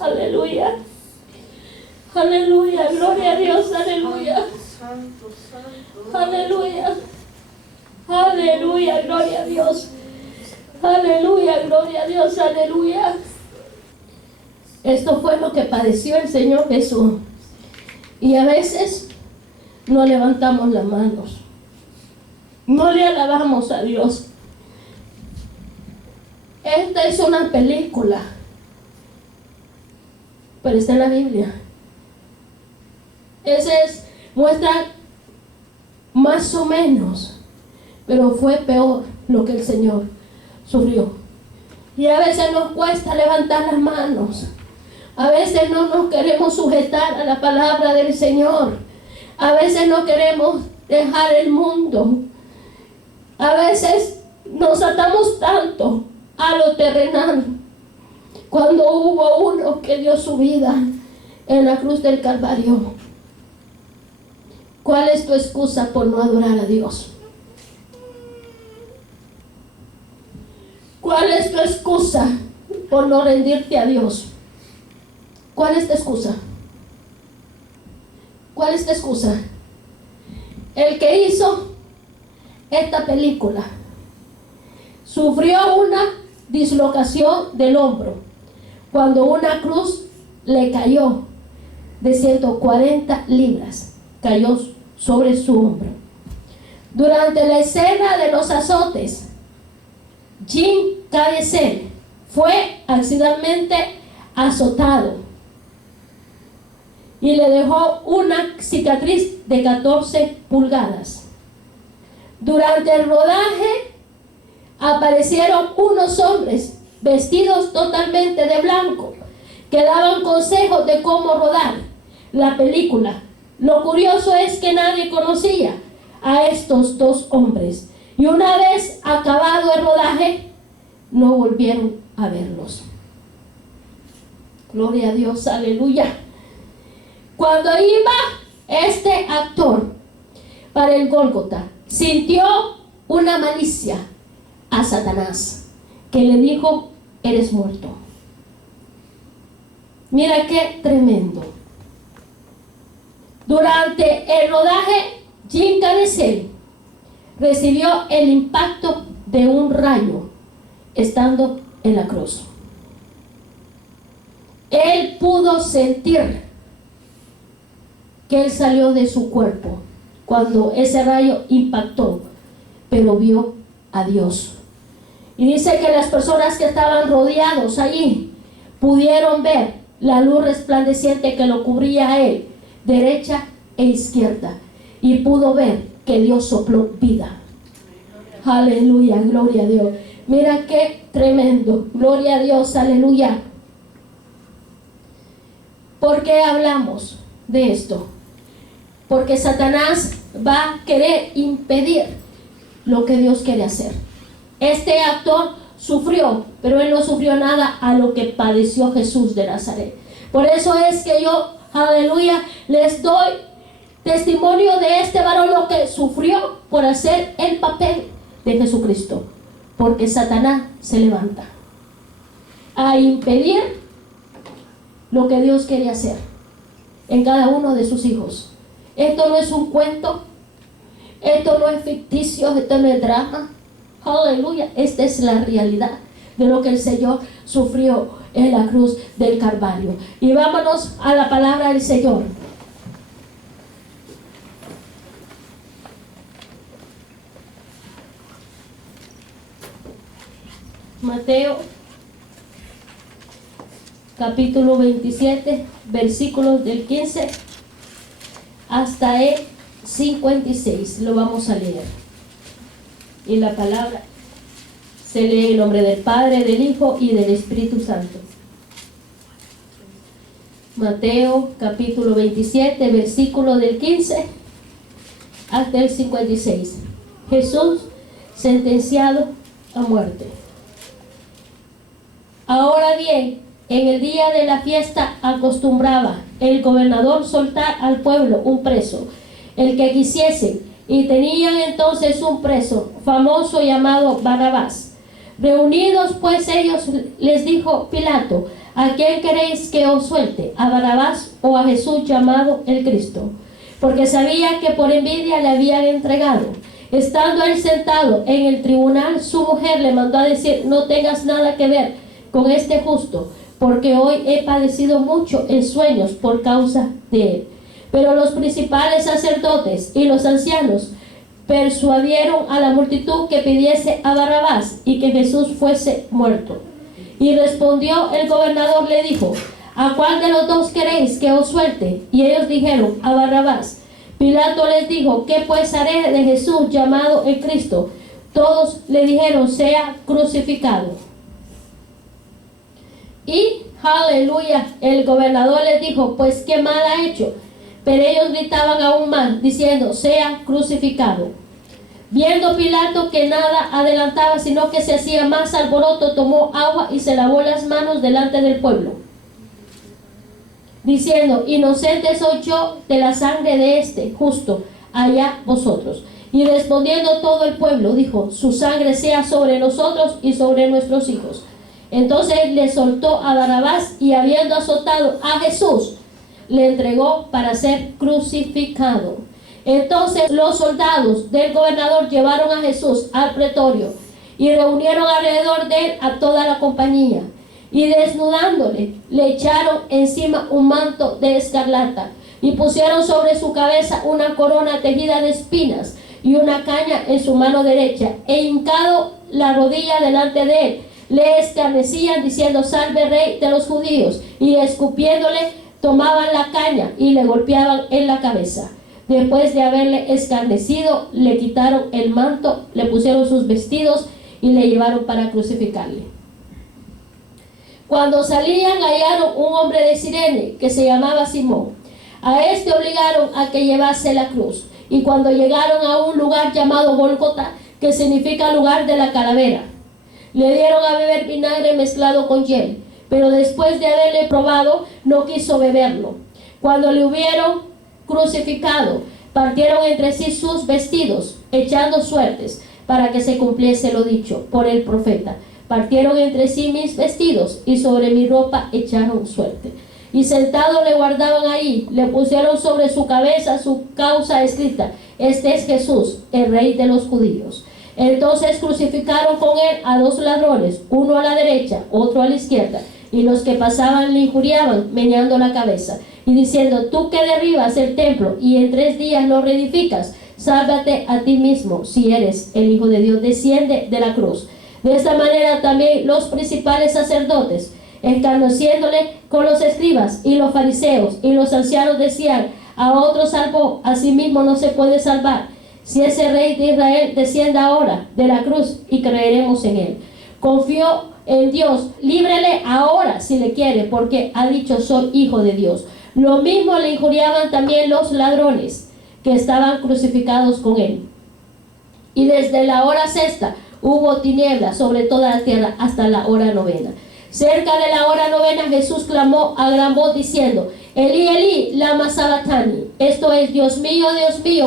Aleluya. Aleluya. Gloria a Dios. Aleluya. Aleluya. Aleluya. Gloria a Dios. Aleluya. Gloria a Dios. Aleluya. Esto fue lo que padeció el Señor Jesús. Y a veces no levantamos las manos. No le alabamos a Dios. Esta es una película, pero está en la Biblia. Muestra más o menos, pero fue peor lo que el Señor sufrió. Y a veces nos cuesta levantar las manos. A veces no nos queremos sujetar a la palabra del Señor. A veces no queremos dejar el mundo. A veces nos atamos tanto a lo terrenal. Cuando hubo uno que dio su vida en la cruz del Calvario. ¿Cuál es tu excusa por no adorar a Dios? ¿Cuál es tu excusa por no rendirte a Dios? ¿Cuál es tu excusa? ¿Cuál es tu excusa? El que hizo esta película sufrió una dislocación del hombro cuando una cruz le cayó de 140 libras, cayó sobre su hombro. Durante la escena de los azotes, Jim Caviezel fue accidentalmente azotado y le dejó una cicatriz de 14 pulgadas. Durante el rodaje aparecieron unos hombres vestidos totalmente de blanco que daban consejos de cómo rodar la película. Lo curioso es que nadie conocía a estos dos hombres y una vez acabado el rodaje no volvieron a verlos. Gloria a Dios, aleluya. Cuando iba este actor para el Gólgota, sintió una malicia a Satanás que le dijo: eres muerto. Mira qué tremendo. Durante el rodaje, Jim Caviezel recibió el impacto de un rayo estando en la cruz. Él pudo sentir que él salió de su cuerpo cuando ese rayo impactó, pero vio a Dios. Y dice que las personas que estaban rodeados allí pudieron ver la luz resplandeciente que lo cubría a él, derecha e izquierda, y pudo ver que Dios sopló vida. Aleluya, gloria a Dios. Mira qué tremendo, gloria a Dios, aleluya. ¿Por qué hablamos de esto? Porque Satanás va a querer impedir lo que Dios quiere hacer. Este actor sufrió, pero él no sufrió nada a lo que padeció Jesús de Nazaret. Por eso es que yo, aleluya, les doy testimonio de este varón, lo que sufrió por hacer el papel de Jesucristo. Porque Satanás se levanta a impedir lo que Dios quiere hacer en cada uno de sus hijos. Esto no es un cuento, esto no es ficticio, esto no es drama. Aleluya, esta es la realidad de lo que el Señor sufrió en la cruz del Calvario. Y vámonos a la palabra del Señor. Mateo capítulo 27, versículos del 15 hasta el 56. Lo vamos a leer. Y la palabra se lee en nombre del Padre, del Hijo y del Espíritu Santo. Mateo capítulo 27, versículo del 15 hasta el 56. Jesús sentenciado a muerte. Ahora bien, en el día de la fiesta acostumbraba el gobernador soltar al pueblo un preso, el que quisiesen, y tenían entonces un preso famoso llamado Barrabás. Reunidos pues ellos, les dijo Pilato: ¿a quién queréis que os suelte? ¿A Barrabás o a Jesús llamado el Cristo? Porque sabía que por envidia le habían entregado. Estando él sentado en el tribunal, su mujer le mandó a decir: no tengas nada que ver con este justo, porque hoy he padecido mucho en sueños por causa de él. Pero los principales sacerdotes y los ancianos persuadieron a la multitud que pidiese a Barrabás y que Jesús fuese muerto. Y respondió el gobernador, le dijo: ¿a cuál de los dos queréis que os suelte? Y ellos dijeron: a Barrabás. Pilato les dijo: ¿qué pues haré de Jesús llamado el Cristo? Todos le dijeron: sea crucificado. Y aleluya, el gobernador les dijo: pues qué mal ha hecho. Pero ellos gritaban aún más, diciendo: sea crucificado. Viendo Pilato que nada adelantaba, sino que se hacía más alboroto, tomó agua y se lavó las manos delante del pueblo, diciendo: inocente soy yo de la sangre de este justo, allá vosotros. Y respondiendo todo el pueblo, dijo: su sangre sea sobre nosotros y sobre nuestros hijos. Entonces le soltó a Barrabás, y habiendo azotado a Jesús, le entregó para ser crucificado. Entonces los soldados del gobernador llevaron a Jesús al pretorio y reunieron alrededor de él a toda la compañía, y desnudándole le echaron encima un manto de escarlata y pusieron sobre su cabeza una corona tejida de espinas y una caña en su mano derecha, e hincado la rodilla delante de él le escarnecían diciendo: salve rey de los judíos, y escupiéndole tomaban la caña y le golpeaban en la cabeza. Después de haberle escarnecido, le quitaron el manto, le pusieron sus vestidos y le llevaron para crucificarle. Cuando salían, hallaron un hombre de Cirene que se llamaba Simón. A este obligaron a que llevase la cruz. Y cuando llegaron a un lugar llamado Gólgota, que significa lugar de la calavera, le dieron a beber vinagre mezclado con hiel. Pero después de haberle probado, no quiso beberlo. Cuando le hubieron crucificado, partieron entre sí sus vestidos, echando suertes, para que se cumpliese lo dicho por el profeta: partieron entre sí mis vestidos, y sobre mi ropa echaron suerte. Y sentado le guardaban ahí, le pusieron sobre su cabeza su causa escrita: este es Jesús, el rey de los judíos. Entonces crucificaron con él a dos ladrones, uno a la derecha, otro a la izquierda. Y los que pasaban le injuriaban, meneando la cabeza y diciendo: tú que derribas el templo y en 3 días lo reedificas, sálvate a ti mismo. Si eres el Hijo de Dios, desciende de la cruz. De esta manera también los principales sacerdotes, escarneciéndole con los escribas y los fariseos y los ancianos, decían: a otro salvó, a sí mismo no se puede salvar. Si ese rey de Israel, descienda ahora de la cruz y creeremos en él. Confió en Dios, líbrele ahora si le quiere, porque ha dicho: soy hijo de Dios. Lo mismo le injuriaban también los ladrones que estaban crucificados con él. Y desde la hora sexta hubo tinieblas sobre toda la tierra hasta la hora novena. Cerca de la hora novena Jesús clamó a gran voz diciendo: Elí, Elí, lama sabactani. Esto es: Dios mío,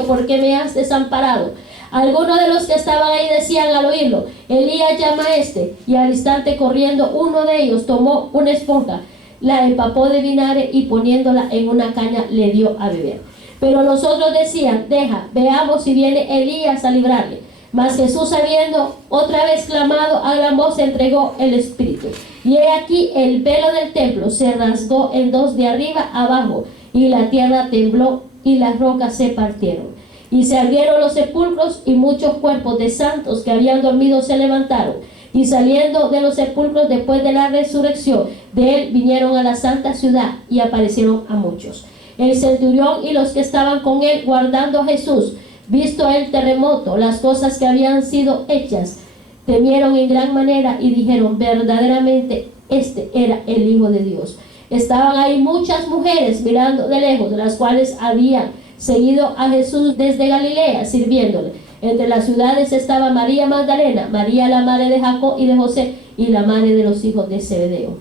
¿por qué me has desamparado? Algunos de los que estaban ahí decían al oírlo: Elías llama a este. Y al instante, corriendo, uno de ellos tomó una esponja, la empapó de vinagre y poniéndola en una caña le dio a beber. Pero los otros decían: deja, veamos si viene Elías a librarle. Mas Jesús, habiendo otra vez clamado a gran voz, entregó el espíritu. Y he aquí el velo del templo se rasgó en 2 de arriba abajo, y la tierra tembló y las rocas se partieron. Y se abrieron los sepulcros, y muchos cuerpos de santos que habían dormido se levantaron. Y saliendo de los sepulcros después de la resurrección de él, vinieron a la santa ciudad y aparecieron a muchos. El centurión y los que estaban con él guardando a Jesús, visto el terremoto, las cosas que habían sido hechas, temieron en gran manera y dijeron: verdaderamente este era el Hijo de Dios. Estaban ahí muchas mujeres mirando de lejos, las cuales habían seguido a Jesús desde Galilea, sirviéndole. Entre las ciudades estaba María Magdalena, María la madre de Jacob y de José, y la madre de los hijos de Zebedeo.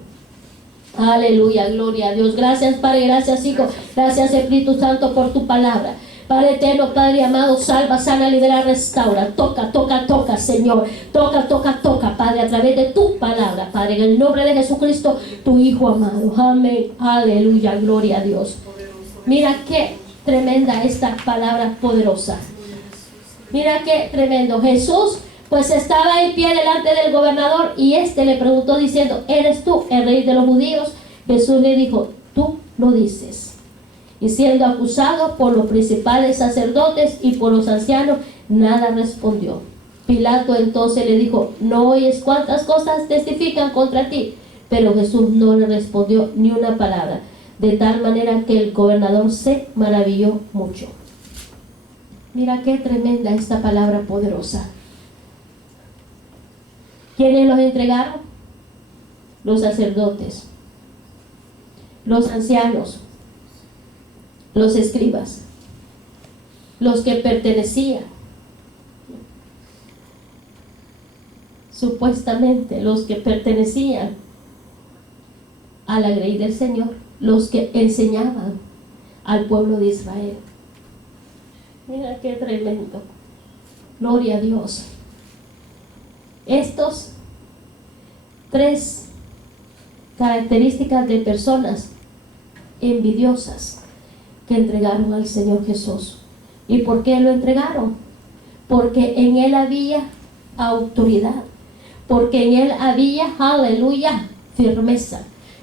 Aleluya, gloria a Dios. Gracias Padre, gracias Hijo, gracias Espíritu Santo por tu palabra. Padre eterno, Padre amado, salva, sana, libera, restaura. Toca, toca, toca, Señor. Toca, toca, toca, Padre, a través de tu palabra, Padre, en el nombre de Jesucristo, tu Hijo amado. Amén. Aleluya, gloria a Dios. Mira qué tremenda esta palabra poderosa. Mira qué tremendo. Jesús pues estaba en pie delante del gobernador y este le preguntó diciendo: ¿eres tú el rey de los judíos? Jesús le dijo: tú lo dices. Y siendo acusado por los principales sacerdotes y por los ancianos, nada respondió. Pilato entonces le dijo: ¿no oyes cuántas cosas testifican contra ti? Pero Jesús no le respondió ni una palabra, de tal manera que el gobernador se maravilló mucho. Mira qué tremenda esta palabra poderosa. ¿Quiénes los entregaron? Los sacerdotes, los ancianos, los escribas, los que pertenecían, supuestamente los que pertenecían a la ley del Señor, los que enseñaban al pueblo de Israel. Mira qué tremendo. Gloria a Dios. Estos tres características de personas envidiosas que entregaron al Señor Jesús. ¿Y por qué lo entregaron? Porque en Él había autoridad, porque en Él había, aleluya, firmeza,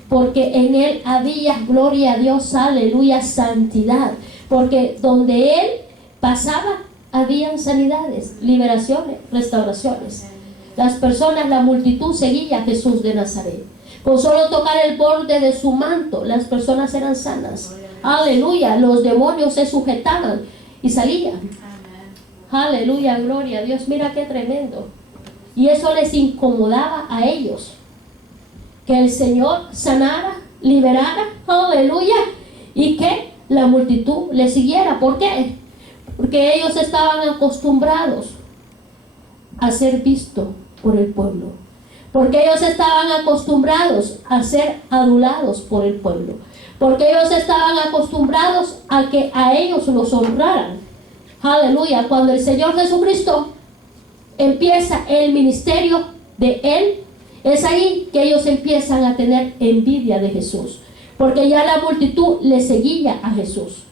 porque en Él había, gloria a Dios, aleluya, santidad, porque donde Él pasaba habían sanidades, liberaciones, restauraciones. Las personas, la multitud seguía a Jesús de Nazaret. Con solo tocar el borde de su manto, las personas eran sanas. Aleluya, los demonios se sujetaban y salían. Aleluya, gloria a Dios. Mira qué tremendo. Y eso les incomodaba a ellos, que el Señor sanara, liberara, aleluya, y que la multitud le siguiera. ¿Por qué? Porque ellos estaban acostumbrados a ser vistos por el pueblo, porque ellos estaban acostumbrados a ser adulados por el pueblo, porque ellos estaban acostumbrados a que a ellos los honraran. Aleluya. Cuando el Señor Jesucristo empieza el ministerio de Él, es ahí que ellos empiezan a tener envidia de Jesús, porque ya la multitud le seguía a Jesús.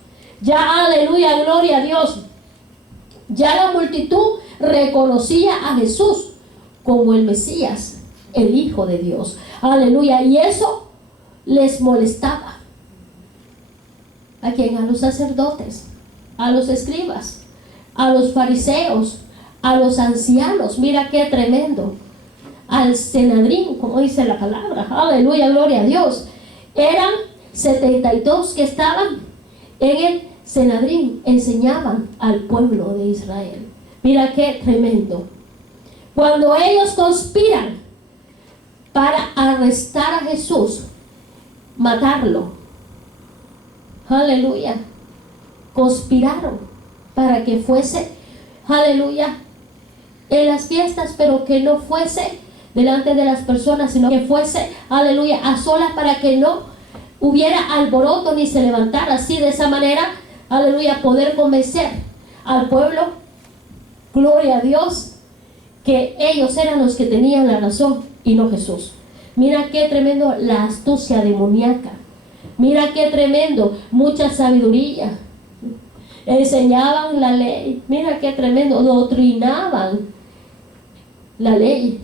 Ya, aleluya, gloria a Dios, ya la multitud reconocía a Jesús como el Mesías, el Hijo de Dios. Aleluya. Y eso les molestaba. ¿A quién? A los sacerdotes, a los escribas, a los fariseos, a los ancianos. Mira qué tremendo. Al Sanedrín, como dice la palabra. Aleluya, gloria a Dios. Eran 72 que estaban en el Sanedrín, enseñaban al pueblo de Israel. Mira qué tremendo. Cuando ellos conspiran para arrestar a Jesús, matarlo, aleluya, conspiraron para que fuese, aleluya, en las fiestas, pero que no fuese delante de las personas, sino que fuese, aleluya, a solas, para que no hubiera alboroto ni se levantara. Así, de esa manera, aleluya, poder convencer al pueblo, gloria a Dios, que ellos eran los que tenían la razón y no Jesús. Mira qué tremendo la astucia demoníaca. Mira qué tremendo, mucha sabiduría. Enseñaban la ley. Mira qué tremendo, doctrinaban la ley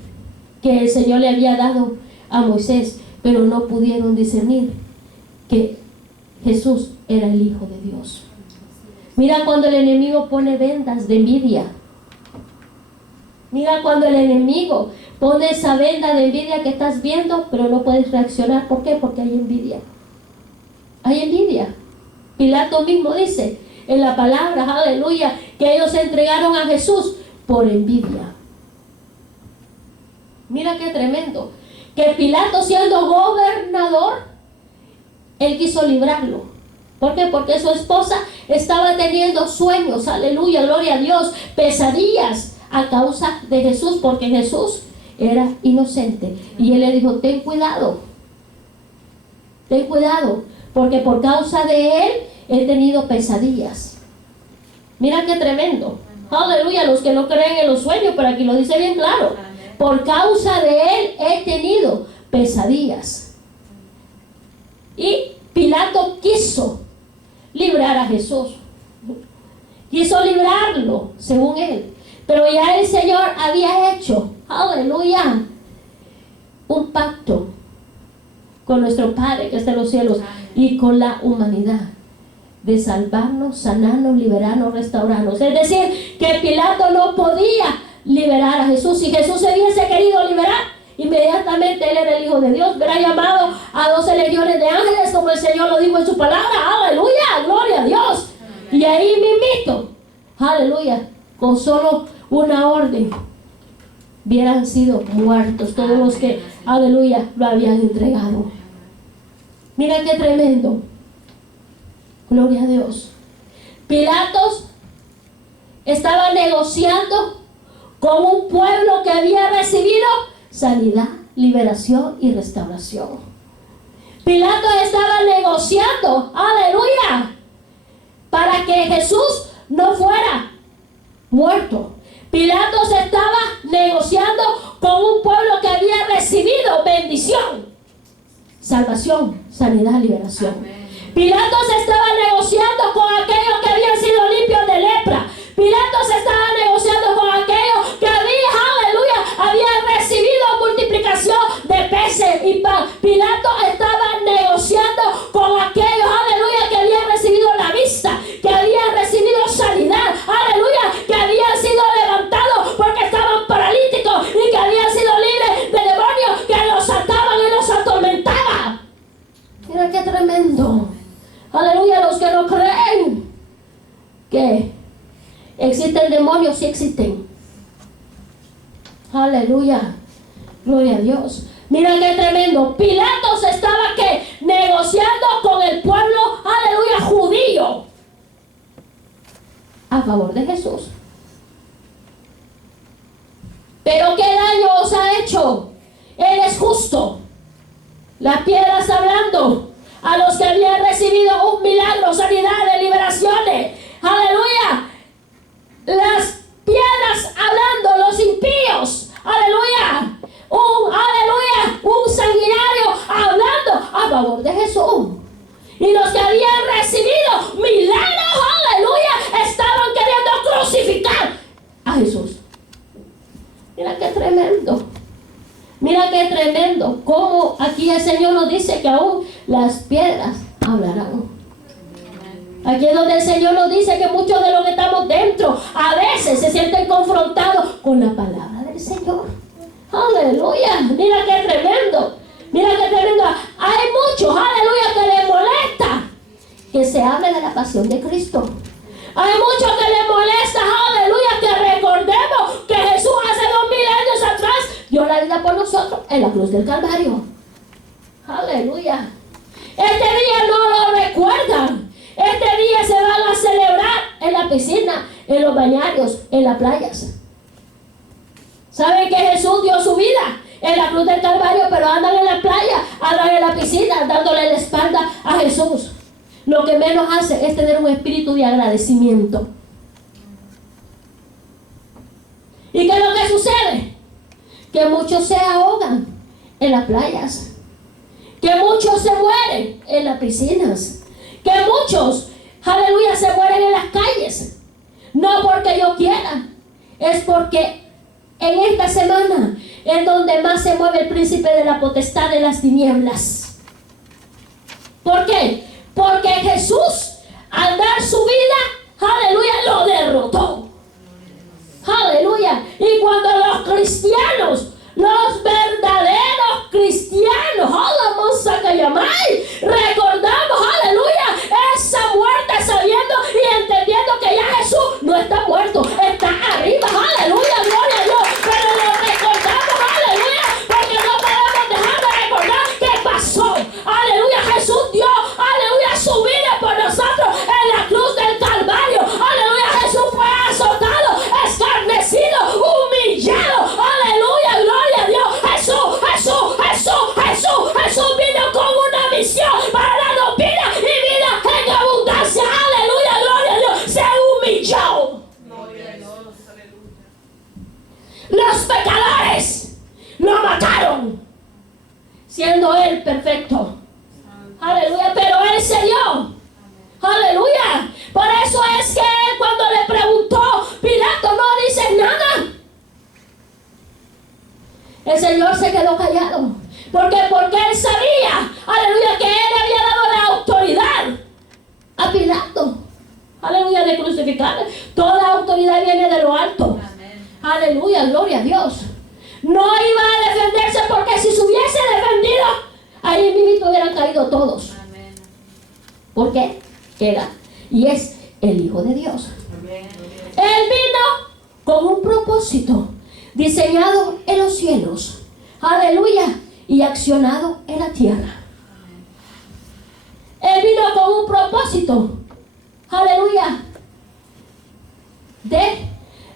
que el Señor le había dado a Moisés, pero no pudieron discernir que Jesús era el Hijo de Dios. Mira cuando el enemigo pone vendas de envidia. Mira cuando el enemigo pone esa venda de envidia que estás viendo, pero no puedes reaccionar. ¿Por qué? Porque hay envidia. Hay envidia. Pilato mismo dice en la palabra, aleluya, que ellos se entregaron a Jesús por envidia. Mira qué tremendo. Que Pilato, siendo gobernador, él quiso librarlo. ¿Por qué? Porque su esposa estaba teniendo sueños, aleluya, gloria a Dios, pesadillas a causa de Jesús, porque Jesús era inocente. Y él le dijo: ten cuidado, porque por causa de él he tenido pesadillas. Mira qué tremendo. Aleluya, los que no creen en los sueños, pero aquí lo dice bien claro. Por causa de él he tenido pesadillas. Y Pilato quiso librar a Jesús. Quiso librarlo, según él. Pero ya el Señor había hecho, aleluya, un pacto con nuestro Padre que está en los cielos y con la humanidad, de salvarnos, sanarnos, liberarnos, restaurarnos. Es decir, que Pilato no podía liberar a Jesús. Si Jesús se hubiese querido liberar, inmediatamente él era el Hijo de Dios, hubiera llamado a 12 legiones de ángeles, como el Señor lo dijo en su palabra. Aleluya, gloria a Dios. Y ahí mismito, aleluya, con solo una orden, hubieran sido muertos todos los que, aleluya, lo habían entregado. Mira qué tremendo. Gloria a Dios. Pilatos estaba negociando con un pueblo que había recibido sanidad, liberación y restauración. Pilatos estaba negociando, aleluya, para que Jesús no fuera muerto. Pilatos estaba negociando con un pueblo que había recibido bendición, salvación, sanidad, liberación. Amén. Pilatos estaba negociando con aquellos que habían sido limpios de lepra. Pilatos estaba negociando con aquellos que habían recibido multiplicación de peces y pan. Pilatos estaba negociando con aquellos, aleluya, que habían recibido la vista, que habían recibido sanidad, aleluya, que habían sido levantados porque estaban paralíticos y que habían sido libres de demonios que los ataban y los atormentaban. Mira qué tremendo. Aleluya, los que no creen que existen demonios, sí existen. Aleluya, gloria a Dios. Mira qué tremendo. Pilatos estaba que negociando con el pueblo, aleluya, judío, a favor de Jesús. Pero qué daño os ha hecho. Él es justo. Las piedras hablando a los que habían recibido un milagro, sanidades, liberaciones. Aleluya. Las piedras hablando, los impíos. Aleluya. Un sanguinario hablando a favor de Jesús. Y los que habían recibido milagros, aleluya, estaban queriendo crucificar a Jesús. Mira qué tremendo. Mira qué tremendo. Como aquí el Señor nos dice que aún las piedras hablarán. Aquí es donde el Señor nos dice que muchos de los que estamos dentro a veces se sienten confrontados con la palabra del Señor. Aleluya. Mira qué tremendo. Mira qué tremendo. Hay muchos, aleluya, que les molesta que se hable de la pasión de Cristo. Hay muchos que les molesta, aleluya, que recordemos que Jesús hace 2000 años atrás dio la vida por nosotros en la cruz del Calvario. Aleluya. Este día no lo recuerdan. Este día se van a celebrar en la piscina, en los bañarios, en las playas. ¿Saben que Jesús dio su vida en la cruz del Calvario, pero andan en la playa, andan en la piscina, dándole la espalda a Jesús? Lo que menos hace es tener un espíritu de agradecimiento. ¿Y qué es lo que sucede? Que muchos se ahogan en las playas, que muchos se mueren en las piscinas, que muchos, aleluya, se mueren en las calles. No porque yo quiera, es porque en esta semana es donde más se mueve el príncipe de la potestad de las tinieblas. ¿Por qué? Porque Jesús, al dar su vida, aleluya, lo derrotó. Aleluya. Y cuando los cristianos, los verdaderos cristianos, recordamos, aleluya, esa muerte sabiendo y entendiendo que ya Jesús no está muerto, está arriba, aleluya, gloria a Dios. Pero lo recordamos, aleluya, porque no podemos dejar de recordar qué pasó. Aleluya, Jesús dio, aleluya, su vida por nosotros en la cruz del Calvario. Aleluya, Jesús fue azotado, escarnecido, humillado. Aleluya, gloria a Dios. Jesús vino con una misión para dar lo mataron, siendo él perfecto. Aleluya, pero él se dio. Aleluya. Por eso es que él, cuando le preguntó, Pilato no dice nada. El Señor se quedó callado. ¿Por qué? Porque él sabía, aleluya, que él había dado la autoridad a Pilato, aleluya, de crucificar. Toda autoridad viene de lo alto. Amén. Aleluya, gloria a Dios. No iba a defenderse, porque si se hubiese defendido, ahí mismo hubieran caído todos. Amén. ¿Por qué? Era y es el Hijo de Dios. Amén. Él vino con un propósito diseñado en los cielos, aleluya, y accionado en la tierra. Él vino con un propósito, aleluya, de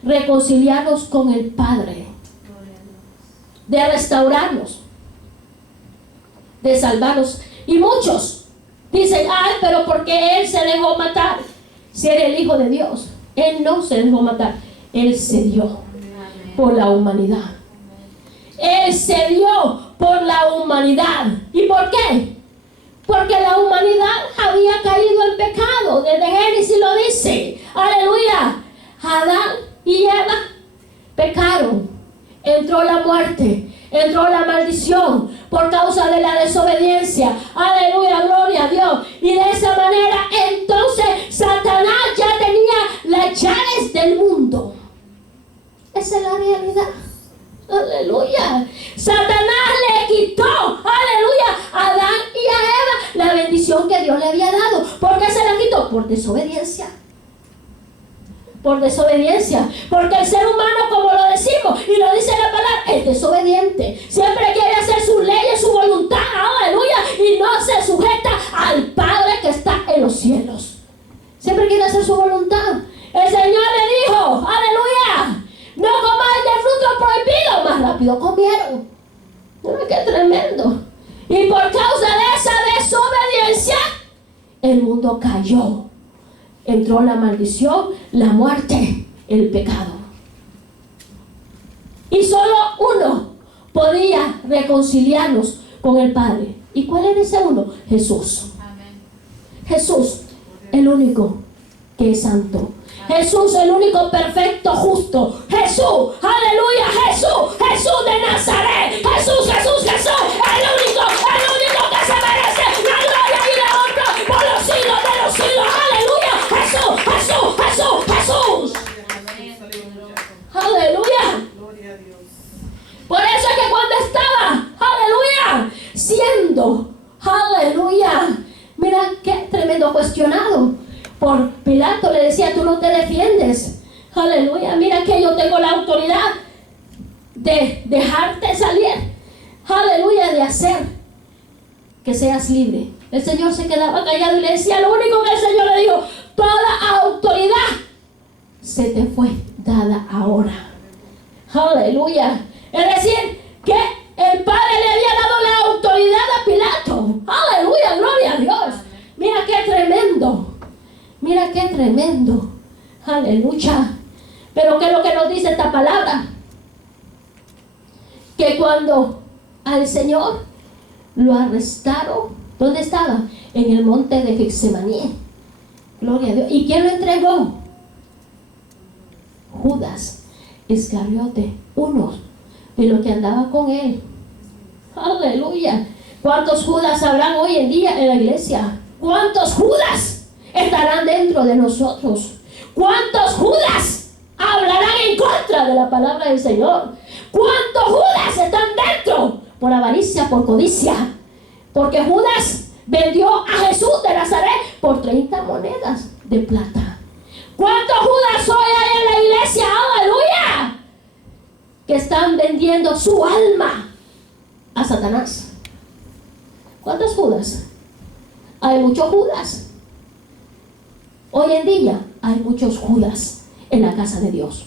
reconciliarnos con el Padre, de restaurarnos, de salvarnos. Y muchos dicen, ay, pero ¿por qué él se dejó matar? Si era el Hijo de Dios. Él no se dejó matar, él se dio por la humanidad. Él se dio por la humanidad. ¿Y por qué? Porque la humanidad había caído en pecado. Desde Génesis lo dice. Aleluya. Adán y Eva pecaron. Entró la muerte. Entró la maldición por causa de la desobediencia. Aleluya, gloria a Dios. Y de esa manera entonces Satanás ya tenía las llaves del mundo. Esa es la realidad. Aleluya. Satanás le quitó, aleluya, a Adán y a Eva la bendición que Dios le había dado. ¿Por qué se la quitó? Por desobediencia. Por desobediencia. Porque el ser humano, como lo decimos y lo dice la palabra, es desobediente. Siempre quiere hacer sus leyes, su voluntad, aleluya, y no se sujeta al Padre que está en los cielos. Siempre quiere hacer su voluntad. El Señor le dijo, aleluya, no comáis del fruto prohibido. Más rápido comieron. Mira qué tremendo. Y por causa de esa desobediencia, el mundo cayó. Entró la maldición, la muerte, el pecado. Y solo uno podía reconciliarnos con el Padre. ¿Y cuál era ese uno? Jesús. Amén. Jesús, el único que es santo. Jesús, el único perfecto, justo. Jesús, aleluya, Jesús, Jesús de Nazaret. Jesús, Jesús, Jesús, el único que se merece la gloria y la honra por los siglos de los siglos. Aleluya, Jesús, Jesús, Jesús, Jesús. Aleluya. Gloria a Dios. Por eso es que cuando estaba, aleluya, siendo, aleluya, mira qué tremendo cuestionado por Pilato, le decía, tú no te defiendes. Aleluya, mira que yo tengo la autoridad de dejarte salir. Aleluya, de hacer que seas libre. El Señor se quedaba callado y le decía, lo único que el Señor le dijo, toda autoridad se te fue dada ahora. Aleluya. Es decir, que el Padre le había dado la autoridad a Pilato. Aleluya, gloria a Dios. Mira qué tremendo. Mira qué tremendo. Aleluya. Pero ¿qué es lo que nos dice esta palabra? Que cuando al Señor lo arrestaron, ¿dónde estaba? En el monte de Getsemaní. Gloria a Dios. ¿Y quién lo entregó? Judas Iscariote, uno de los que andaba con él. Aleluya. ¿Cuántos Judas habrán hoy en día en la iglesia? ¿Cuántos Judas estarán dentro de nosotros? ¿Cuántos Judas hablarán en contra de la palabra del Señor? ¿Cuántos Judas están dentro? Por avaricia, por codicia. Porque Judas vendió a Jesús de Nazaret por 30 monedas de plata. ¿Cuántos Judas hoy hay en la iglesia? ¡Aleluya! Que están vendiendo su alma a Satanás. ¿Cuántos Judas? Hay muchos Judas. Hoy en día hay muchos Judas en la casa de Dios.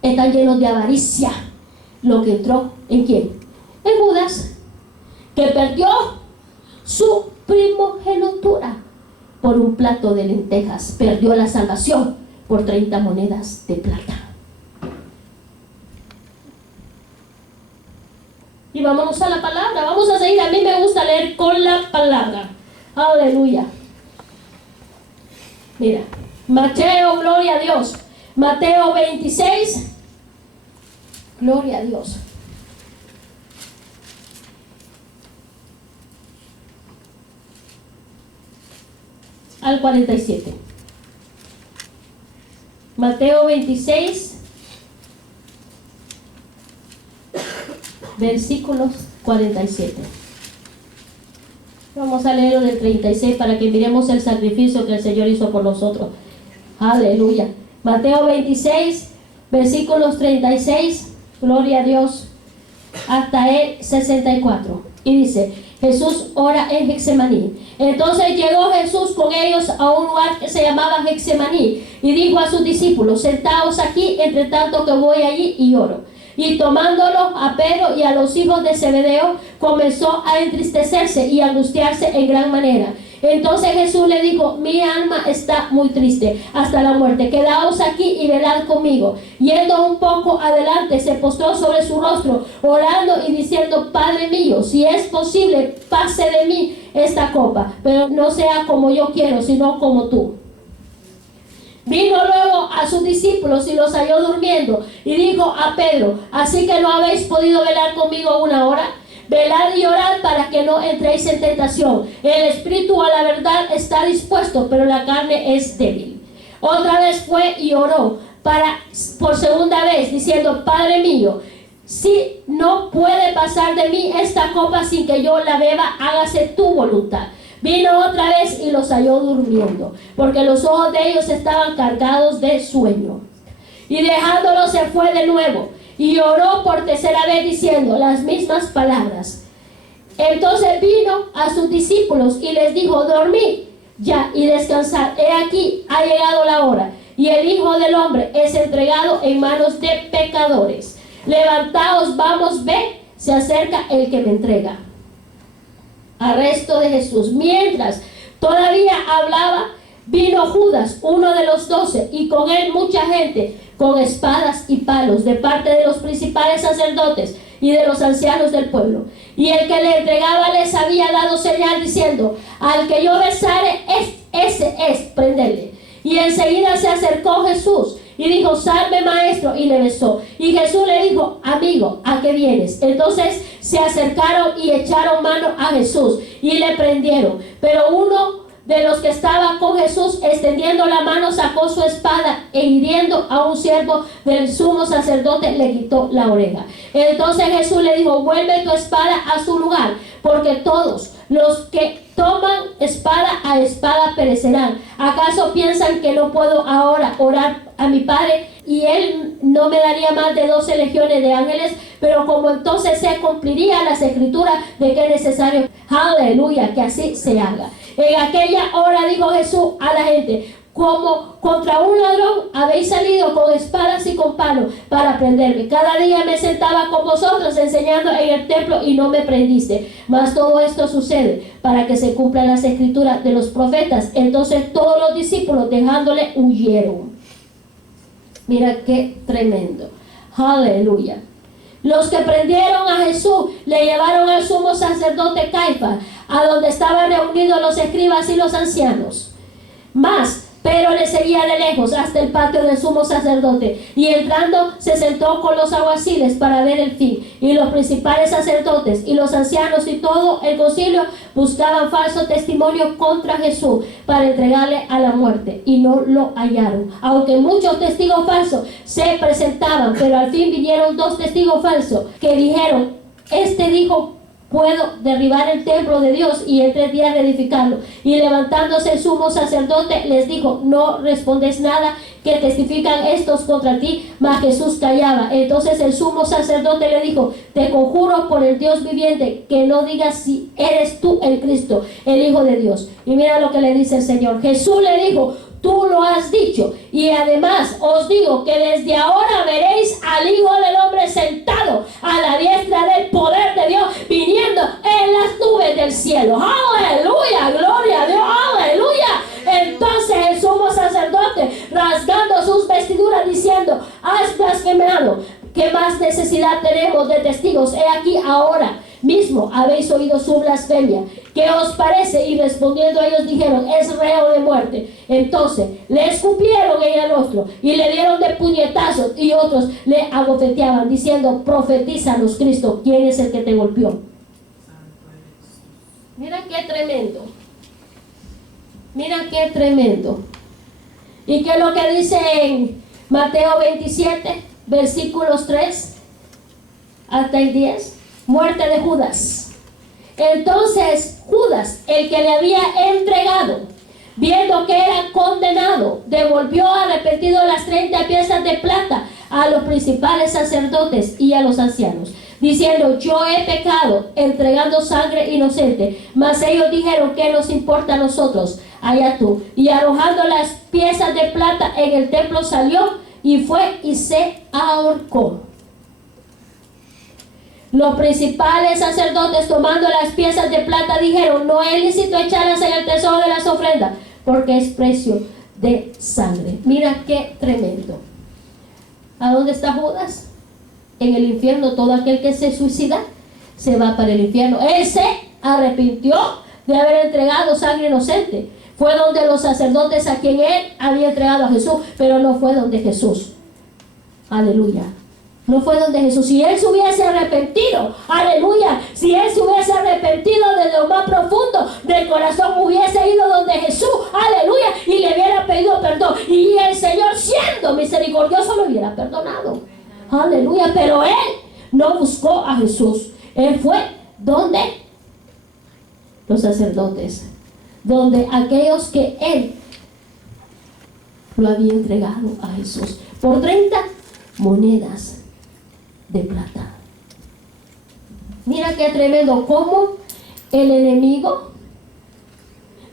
Están llenos de avaricia. Lo que entró, ¿en quién? En Judas, que perdió su primogenitura por un plato de lentejas. Perdió la salvación por 30 monedas de plata. vámonos a la palabra. Vamos a seguir. A mí me gusta leer con la palabra. Aleluya. Mira, Mateo, gloria a Dios. Mateo 26, gloria a Dios. Al 47. Mateo 26, versículos 47. Vamos a leerlo del 36 para que miremos el sacrificio que el Señor hizo por nosotros. Aleluya. Mateo 26, versículos 36, gloria a Dios, hasta el 64. Y dice: Jesús ora en Getsemaní. Entonces llegó Jesús con ellos a un lugar que se llamaba Getsemaní y dijo a sus discípulos: sentaos aquí, entre tanto que voy allí y oro. Y tomándolo a Pedro y a los hijos de Zebedeo, comenzó a entristecerse y angustiarse en gran manera. Entonces Jesús le dijo: mi alma está muy triste hasta la muerte, quedaos aquí y velad conmigo. Yendo un poco adelante, se postró sobre su rostro, orando y diciendo: Padre mío, si es posible, pase de mí esta copa, pero no sea como yo quiero, sino como tú. Vino luego a sus discípulos y los halló durmiendo, y dijo a Pedro: ¿así que no habéis podido velar conmigo una hora? Velad y orad para que no entréis en tentación. El espíritu a la verdad está dispuesto, pero la carne es débil. Otra vez fue y oró por segunda vez, diciendo: Padre mío, si no puede pasar de mí esta copa sin que yo la beba, hágase tu voluntad. Vino otra vez y los halló durmiendo, porque los ojos de ellos estaban cargados de sueño. Y dejándolo se fue de nuevo y oró por tercera vez diciendo las mismas palabras. Entonces vino a sus discípulos y les dijo: dormid ya y descansad. He aquí, ha llegado la hora, y el Hijo del Hombre es entregado en manos de pecadores. Levantaos, vamos, ve, se acerca el que me entrega. Arresto de Jesús. Mientras todavía hablaba, vino Judas, uno de los 12, y con él mucha gente con espadas y palos de parte de los principales sacerdotes y de los ancianos del pueblo. Y el que le entregaba les había dado señal diciendo: al que yo besare, ese es, prenderle. Y enseguida se acercó Jesús y dijo: salve, maestro, y le besó. Y Jesús le dijo: amigo, ¿a qué vienes? Entonces se acercaron y echaron mano a Jesús y le prendieron. Pero uno de los que estaba con Jesús, extendiendo la mano, sacó su espada e hiriendo a un siervo del sumo sacerdote, le quitó la oreja. Entonces Jesús le dijo: vuelve tu espada a su lugar, porque todos los que toman espada a espada perecerán. ¿Acaso piensan que no puedo ahora orar a mi Padre y Él no me daría más de 12 legiones de ángeles? Pero como entonces se cumpliría las escrituras de que es necesario, aleluya, que así se haga. En aquella hora dijo Jesús a la gente: como contra un ladrón habéis salido con espadas y con palos para prenderme. Cada día me sentaba con vosotros enseñando en el templo y no me prendiste. Mas todo esto sucede para que se cumplan las escrituras de los profetas. Entonces todos los discípulos, dejándole, huyeron. Mira qué tremendo. Aleluya. Los que prendieron a Jesús le llevaron al sumo sacerdote Caifás, a donde estaban reunidos los escribas y los ancianos. Mas Pedro le seguía de lejos hasta el patio del sumo sacerdote, y entrando se sentó con los alguaciles para ver el fin. Y los principales sacerdotes y los ancianos y todo el concilio buscaban falso testimonio contra Jesús para entregarle a la muerte, y no lo hallaron, aunque muchos testigos falsos se presentaban. Pero al fin vinieron 2 testigos falsos que dijeron: este dijo: puedo derribar el templo de Dios y en 3 días reedificarlo. Y levantándose el sumo sacerdote les dijo: no respondes nada, que testifican estos contra ti. Mas Jesús callaba. Entonces el sumo sacerdote le dijo: te conjuro por el Dios viviente, que no digas si eres tú el Cristo, el Hijo de Dios. Y mira lo que le dice el Señor. Jesús le dijo: tú lo has dicho, y además os digo que desde ahora veréis al Hijo del Hombre sentado a la diestra del poder de Dios, viniendo en las nubes del cielo. Aleluya, gloria a Dios, aleluya. Entonces el sumo sacerdote, rasgando sus vestiduras, diciendo: has blasfemado, ¿qué más necesidad tenemos de testigos? He aquí ahora mismo habéis oído su blasfemia. ¿Qué os parece? Y respondiendo ellos dijeron, es reo de muerte. Entonces le escupieron en el rostro y le dieron de puñetazos, y otros le abofeteaban diciendo, profetízanos, Cristo, ¿quién es el que te golpeó? Mira qué tremendo. Mira qué tremendo. ¿Y qué es lo que dice en Mateo 27, versículos 3 hasta el 10? Muerte de Judas. Entonces Judas, el que le había entregado, viendo que era condenado, devolvió arrepentido las 30 piezas de plata a los principales sacerdotes y a los ancianos, diciendo, yo he pecado entregando sangre inocente. Mas ellos dijeron, ¿qué nos importa a nosotros? Allá tú. Y arrojando las piezas de plata en el templo salió y fue y se ahorcó. Los principales sacerdotes, tomando las piezas de plata, dijeron, no es lícito echarlas en el tesoro de las ofrendas, porque es precio de sangre. Mira qué tremendo. ¿A dónde está Judas? En el infierno. Todo aquel que se suicida se va para el infierno. Él se arrepintió de haber entregado sangre inocente. Fue donde los sacerdotes a quien él había entregado a Jesús, pero no fue donde Jesús. Aleluya. No fue donde Jesús. Si él se hubiese arrepentido, aleluya, si él se hubiese arrepentido de lo más profundo del corazón, hubiese ido donde Jesús, aleluya, y le hubiera pedido perdón. Y el Señor, siendo misericordioso, lo hubiera perdonado. Aleluya. Pero él no buscó a Jesús. Él fue donde los sacerdotes, donde aquellos que él lo había entregado a Jesús por 30 monedas de plata. Mira qué tremendo cómo el enemigo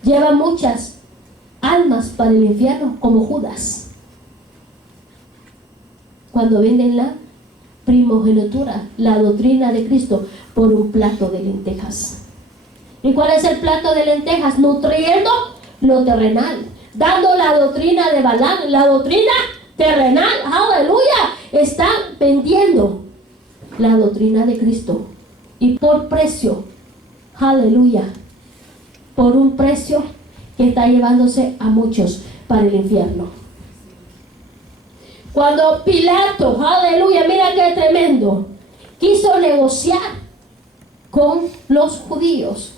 lleva muchas almas para el infierno, como Judas, cuando venden la primogenitura, la doctrina de Cristo, por un plato de lentejas. ¿Y cuál es el plato de lentejas? Nutriendo lo terrenal, dando la doctrina de Balaam, la doctrina terrenal. Aleluya. Están vendiendo la doctrina de Cristo, y por precio, aleluya, por un precio que está llevándose a muchos para el infierno. Cuando Pilato, aleluya, mira qué tremendo, quiso negociar con los judíos,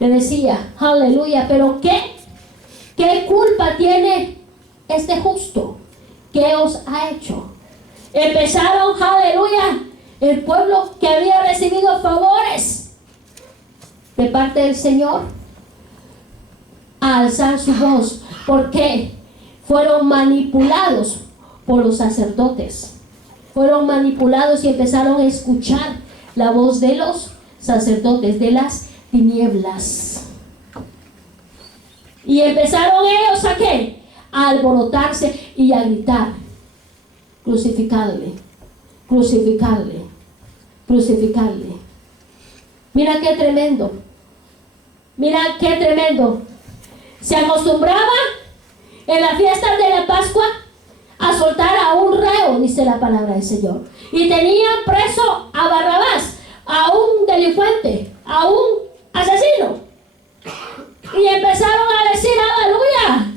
le decía, aleluya, pero ¿qué culpa tiene este justo? ¿Qué os ha hecho? Empezaron, aleluya, el pueblo que había recibido favores de parte del Señor a alzar su voz, porque fueron manipulados por los sacerdotes. Fueron manipulados y empezaron a escuchar la voz de los sacerdotes de las tinieblas. Y empezaron ellos ¿a qué? A alborotarse y a gritar, crucificarle, crucificarle, crucificarle. Mira qué tremendo. Mira qué tremendo. Se acostumbraba en las fiestas de la Pascua a soltar a un reo, dice la palabra del Señor. Y tenían preso a Barrabás, a un delincuente, a un asesino. Y empezaron a decir, aleluya.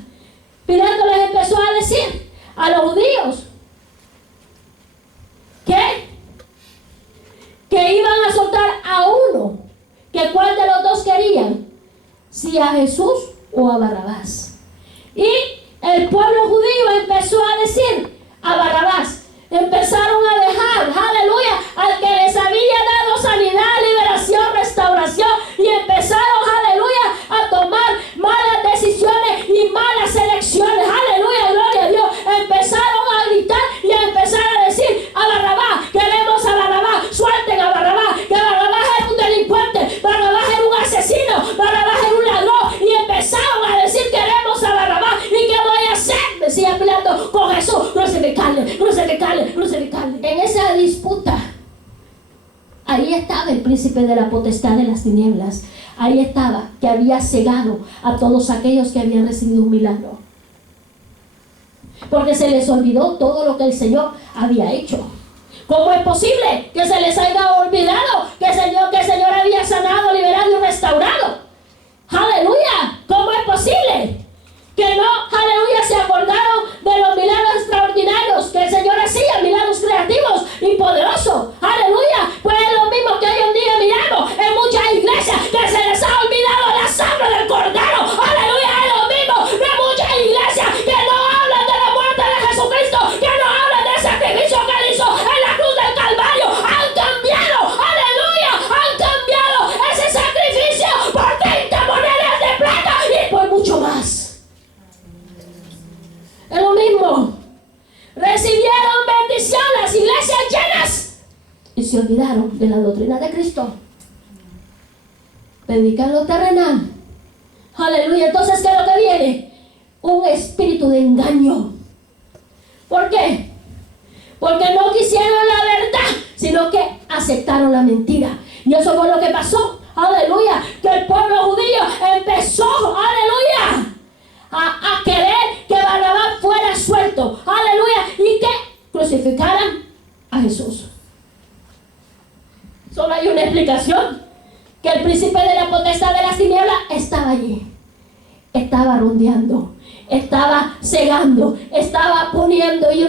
Pilato les empezó a decir a los judíos que iban a soltar a uno, que cuál de los dos querían, si a Jesús o a Barrabás. Y el pueblo judío empezó a decir a Barrabás. Empezaron a dejar, aleluya, al que les había dado sanidad, liberación, restauración, y empezaron, aleluya, a tomar malas decisiones y malas elecciones. Aleluya, gloria a Dios. Empezaron a gritar y a empezar a decir a Barrabás, queremos a Barrabás, suelten a Barrabás, que Barrabás era un delincuente, Barrabás era un asesino, Barrabás era un ladrón, y empezaron a decir queremos a Barrabás. ¿Y qué voy a hacer? Decía Pilato, con Jesús, crucificarle, crucificarle, crucificarle. En esa disputa, ahí estaba el príncipe de la potestad de las tinieblas. Ahí estaba, que había cegado a todos aquellos que habían recibido un milagro, porque se les olvidó todo lo que el Señor había hecho. ¿Cómo es posible que se les haya olvidado que el Señor había sanado, liberado y restaurado? Aleluya. ¿Cómo es posible que no, aleluya, se acordaron de los milagros extraordinarios que el Señor hacía, milagros creativos y poderosos? Aleluya. Pues es lo mismo que hoy en día miramos en muchas iglesias, que se les ha olvidado la sangre del Cordero. Aleluya. Es lo mismo de muchas iglesias que no hablan de la muerte de Jesucristo, que no hablan del sacrificio que él hizo en la cruz del Calvario. Han cambiado, aleluya, han cambiado ese sacrificio por 30 monedas de plata y por mucho más. Es lo mismo. Recibieron bendición, las iglesias llenas, y se olvidaron de la doctrina de Cristo. Predican lo terrenal. Aleluya. Entonces, ¿qué es lo que viene? Un espíritu de engaño. ¿Por qué? Porque no quisieron la verdad, sino que aceptaron la mentira. Y eso fue lo que pasó. Aleluya. Que el pueblo judío empezó, aleluya, a querer que Barrabás fuera suelto. Aleluya. Y que crucificaran a Jesús. Solo hay una explicación. Que el príncipe de la potestad de las tinieblas estaba allí. Estaba rondeando. Estaba cegando. Estaba poniendo. Y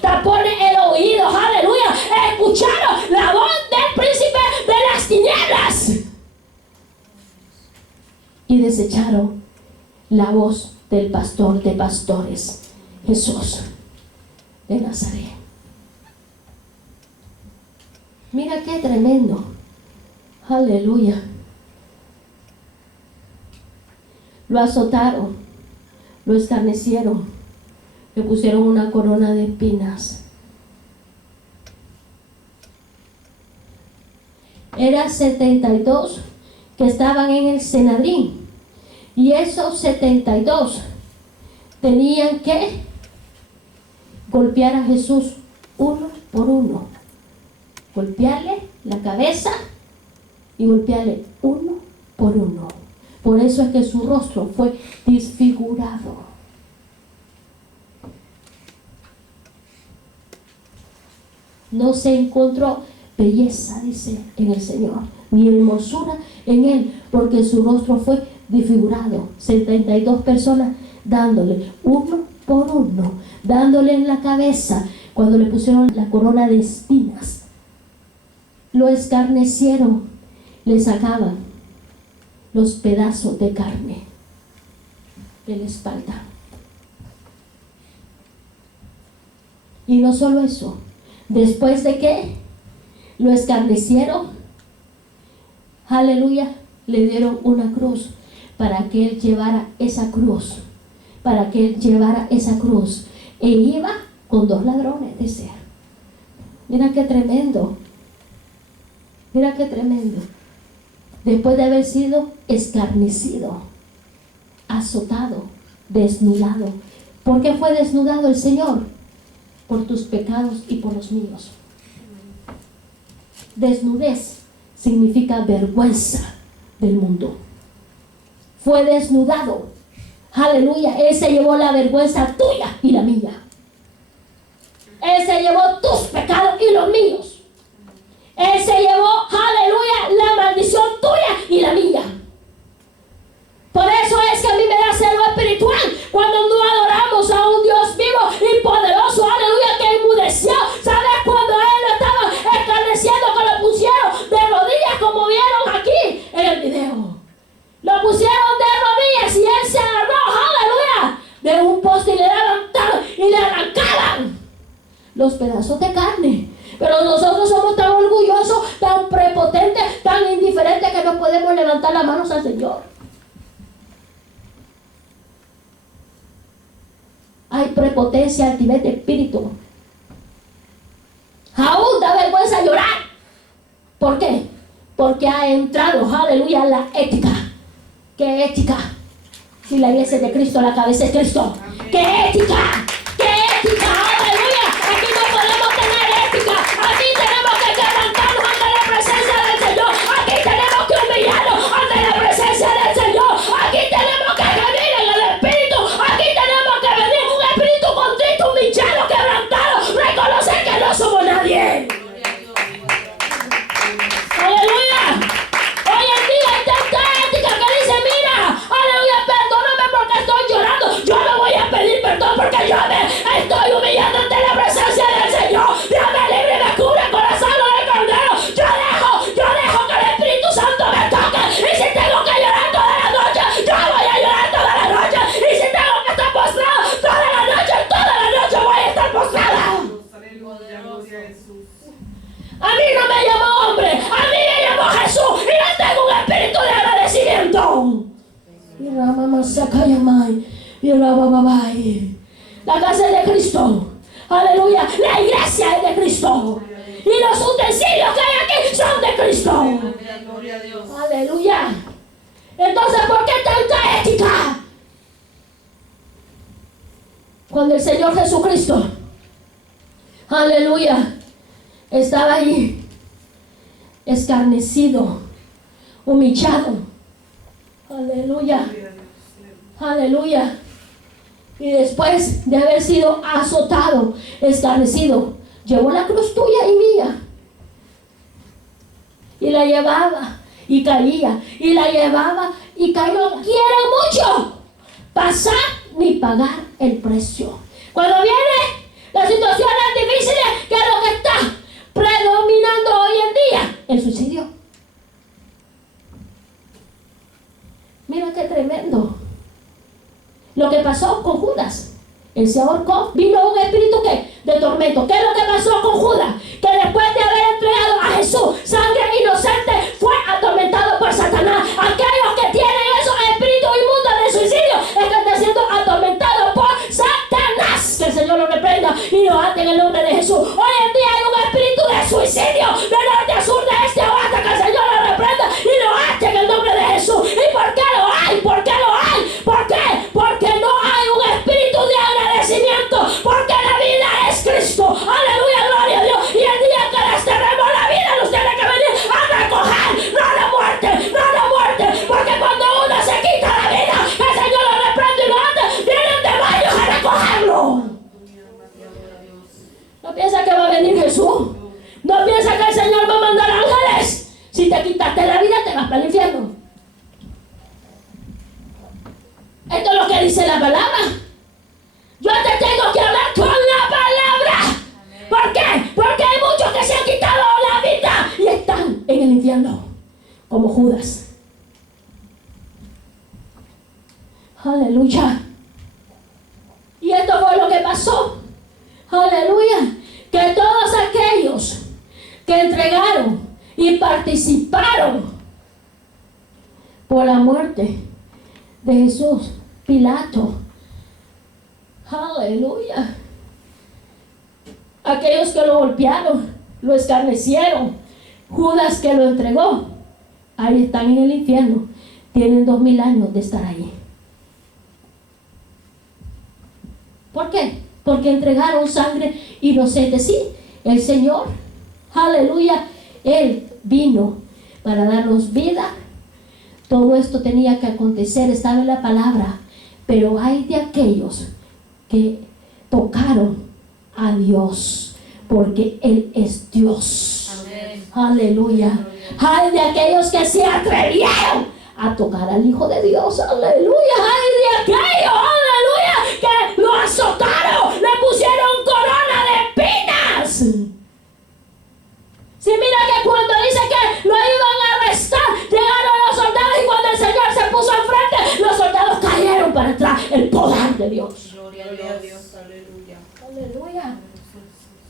tapone el oído. Aleluya. Escucharon la voz del príncipe de las tinieblas. Y desecharon la voz del pastor de pastores, Jesús de Nazaret. Mira qué tremendo. Aleluya. Lo azotaron, lo escarnecieron, le pusieron una corona de espinas. Eran 72 que estaban en el Sanedrín, y esos 72 tenían que golpear a Jesús uno por uno. Golpearle la cabeza y golpearle uno por uno. Por eso es que su rostro fue desfigurado. No se encontró belleza, dice, en el Señor, ni hermosura en él, porque su rostro fue desfigurado. 72 personas dándole uno por uno, dándole en la cabeza. Cuando le pusieron la corona de espinas, lo escarnecieron, le sacaban los pedazos de carne de la espalda. Y no solo eso, después de que lo escarnecieron, aleluya, le dieron una cruz para que él llevara esa cruz, e iba con 2 ladrones, dice. Mira qué tremendo. Mira qué tremendo. Después de haber sido escarnecido, azotado, desnudado. ¿Por qué fue desnudado el Señor? Por tus pecados y por los míos. Desnudez significa vergüenza del mundo. Fue desnudado. Aleluya. Él se llevó la vergüenza tuya y la mía. Él se llevó tus pecados y los míos. Él se llevó, aleluya, la maldición tuya y la mía. Por eso es que a mí me da celo espiritual cuando no adoramos a un Dios vivo y poderoso, aleluya, que enmudeció. ¿Sabes cuando él lo estaba escarneciendo, que lo pusieron de rodillas, como vieron aquí en el video? Lo pusieron de rodillas y él se agarró, aleluya, de un poste y le levantaron y le arrancaban los pedazos de carne. Pero nosotros somos tan orgullosos, tan prepotentes, tan indiferentes que no podemos levantar las manos al Señor. Hay prepotencia, altivez de espíritu. Aún da vergüenza llorar. ¿Por qué? Porque ha entrado, aleluya, la ética. ¿Qué ética? Si la iglesia es de Cristo, la cabeza es Cristo. ¿Qué ética? ¿Qué ética? Aleluya. Aquí no podemos tener ética. Aquí tenemos que quebrantarnos ante la presencia del Señor. Aquí tenemos que humillarnos ante la presencia del Señor. Aquí tenemos que venir en el Espíritu. Aquí tenemos que venir un Espíritu contigo. La casa es de Cristo. Aleluya. La iglesia es de Cristo. Y los utensilios que hay aquí son de Cristo. Gloria a Dios. Aleluya. Entonces, ¿por qué tanta ética? Cuando el Señor Jesucristo, aleluya, estaba allí, escarnecido, humillado. Aleluya. Aleluya. Y después de haber sido azotado, escarnecido, llevó la cruz tuya y mía. Y la llevaba y caía. Y la llevaba y cayó. Quiere mucho pasar ni pagar el precio. Cuando viene las situaciones difíciles, ¿qué es lo que está predominando hoy en día? El suicidio. Mira qué tremendo lo que pasó con Judas. Él se ahorcó. Vino un espíritu de tormento. ¿Qué es lo que pasó con Judas? Que después de haber entregado a Jesús sangre inocente, fue atormentado por Satanás. Aquellos que tienen esos espíritus inmundos de suicidio están siendo atormentados por Satanás. Que el Señor lo reprenda y lo ate en el nombre de Jesús. Hoy en día hay un espíritu de suicidio de norte a sur, de este a oeste. Que el Señor lo reprenda y lo ate en el nombre de Jesús. ¿Y por qué lo hay? ¿Por qué lo hay? ¿Por qué? Porque no hay un espíritu de agradecimiento. Porque la vida es Cristo. Aleluya, gloria a Dios. Y el día que desterremos la vida nos tiene que venir a recoger. No la muerte, no la muerte. Porque cuando uno se quita la vida, el Señor lo reprende y lo ata. Vienen demonios a recogerlo. No piensa que va a venir Jesús. No piensa que el Señor va a mandar ángeles. Si te quitaste la vida, te vas para el infierno. Esto es lo que dice la palabra. Yo te tengo que hablar con la palabra. ¿Por qué? Porque hay muchos que se han quitado la vida y están en el infierno, como Judas. Aleluya. Y esto fue lo que pasó. Aleluya. Que todos aquellos que entregaron y participaron por la muerte de Jesús, Pilato, aleluya, aquellos que lo golpearon, lo escarnecieron, Judas que lo entregó, ahí están en el infierno, tienen 2000 años de estar allí. ¿Por qué? Porque entregaron sangre inocente. Sí, el Señor, aleluya, Él vino para darnos vida. Todo esto tenía que acontecer, estaba en la palabra. Pero hay de aquellos que tocaron a Dios, porque Él es Dios. Amén. Aleluya. Hay de aquellos que se atrevieron a tocar al Hijo de Dios. Aleluya. Hay de aquellos, aleluya, que lo azotaron, le pusieron corona de espinas. Sí, mira que cuando dice que lo iban a arrestar, llegaron los soldados y cuando el Señor se puso enfrente, los soldados cayeron para atrás. El poder de Dios. Gloria a Dios. Aleluya. Aleluya.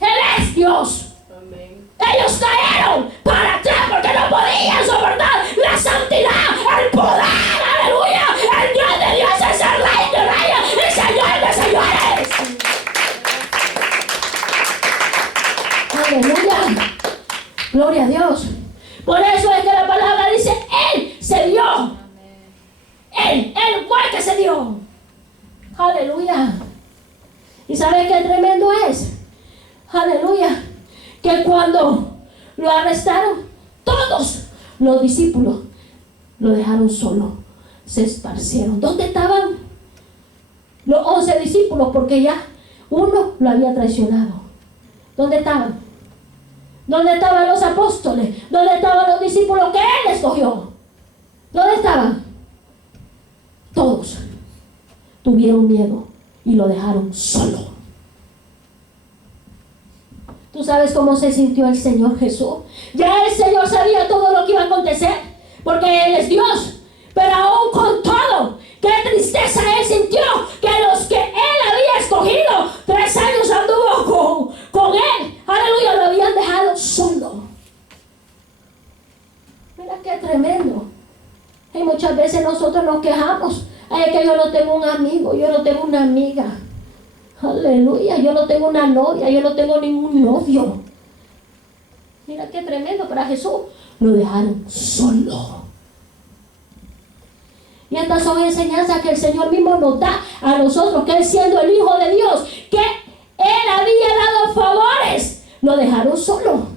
Él es Dios. Amén. Ellos cayeron para atrás porque no podían soportar la santidad, el poder. Aleluya. El Dios de Dios es el Rey de Reyes, el Señor de Señores. Aleluya. Gloria a Dios. Por eso es que la palabra dice, Él se dio. Él fue el que se dio. Aleluya. ¿Y sabes qué tremendo es? Aleluya. Que cuando lo arrestaron, todos los discípulos lo dejaron solo. Se esparcieron. ¿Dónde estaban los 11 discípulos? Porque ya uno lo había traicionado. ¿Dónde estaban? ¿Dónde estaban los apóstoles? ¿Dónde estaban los discípulos que Él escogió? ¿Dónde estaban? Todos tuvieron miedo y lo dejaron solo. ¿Tú sabes cómo se sintió el Señor Jesús? Ya el Señor sabía todo lo que iba a acontecer, porque Él es Dios. Pero aún con todo, qué tristeza Él sintió, que los que Él había escogido, 3 años anduvo con Él, aleluya, lo habían dejado solo. Mira qué tremendo. Y muchas veces nosotros nos quejamos Ay, es que yo no tengo un amigo, yo no tengo una amiga. Aleluya, yo no tengo una novia, yo no tengo ningún novio. Mira qué tremendo para Jesús. Lo dejaron solo. Y estas son enseñanzas que el Señor mismo nos da a nosotros, que Él siendo el Hijo de Dios, que Él había dado favores, lo dejaron solo.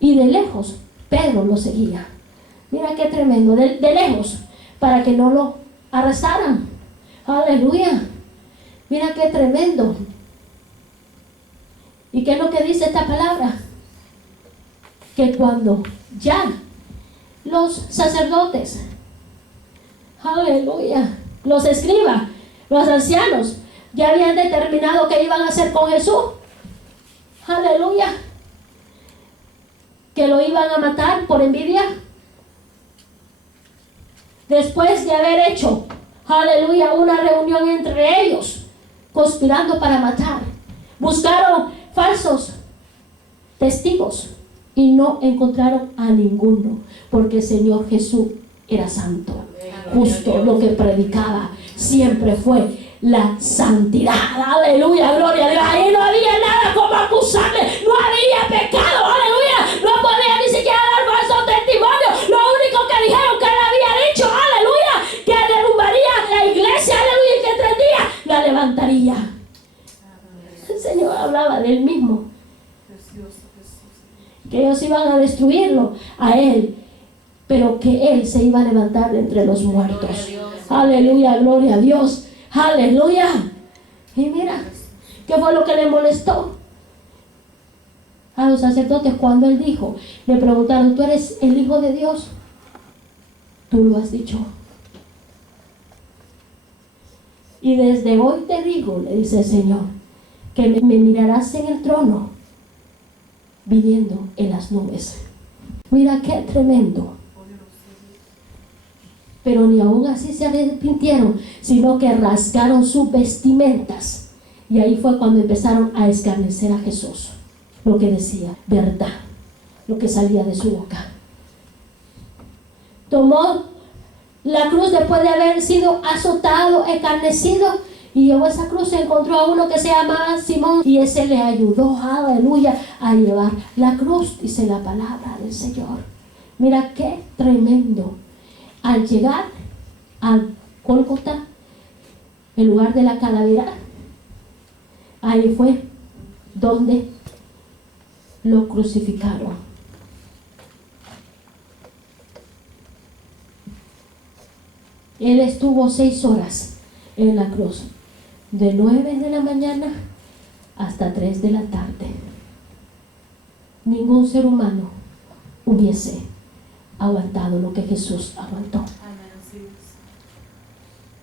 Y de lejos, Pedro lo seguía. Mira qué tremendo, de lejos, para que no lo arrestaran. Aleluya. Mira qué tremendo. ¿Y qué es lo que dice esta palabra? Que cuando ya los sacerdotes, aleluya, los escribas, los ancianos, ya habían determinado qué iban a hacer con Jesús, aleluya, que lo iban a matar por envidia, después de haber hecho, aleluya, una reunión entre ellos, conspirando para matar, buscaron falsos testigos y no encontraron a ninguno, porque el Señor Jesús era santo. Justo lo que predicaba siempre fue la santidad. Aleluya, gloria a Dios. Ahí no había nada como acusarle, no había pecado. Aleluya, no podía ni siquiera dar falso testimonio. Lo único que dijeron que él había dicho, aleluya, que derrumbaría la iglesia, aleluya, y que 3 días la levantaría. El Señor hablaba de él mismo, que ellos iban a destruirlo a él, pero que él se iba a levantar de entre los muertos. Aleluya, gloria a Dios. Aleluya. Y mira, ¿qué fue lo que le molestó a los sacerdotes cuando él dijo? Le preguntaron, ¿tú eres el Hijo de Dios? Tú lo has dicho. Y desde hoy te digo, le dice el Señor, que me mirarás en el trono, viniendo en las nubes. Mira qué tremendo. Pero ni aún así se arrepintieron, sino que rasgaron sus vestimentas. Y ahí fue cuando empezaron a escarnecer a Jesús. Lo que decía, verdad, lo que salía de su boca. Tomó la cruz después de haber sido azotado, escarnecido, y llevó esa cruz. Se encontró a uno que se llamaba Simón, y ese le ayudó, aleluya, a llevar la cruz, dice la palabra del Señor. Mira qué tremendo. Al llegar al Gólgota, el lugar de la calavera, ahí fue donde lo crucificaron. Él estuvo 6 horas en la cruz, de 9 de la mañana hasta 3 de la tarde. Ningún ser humano hubiese aguantado lo que Jesús aguantó.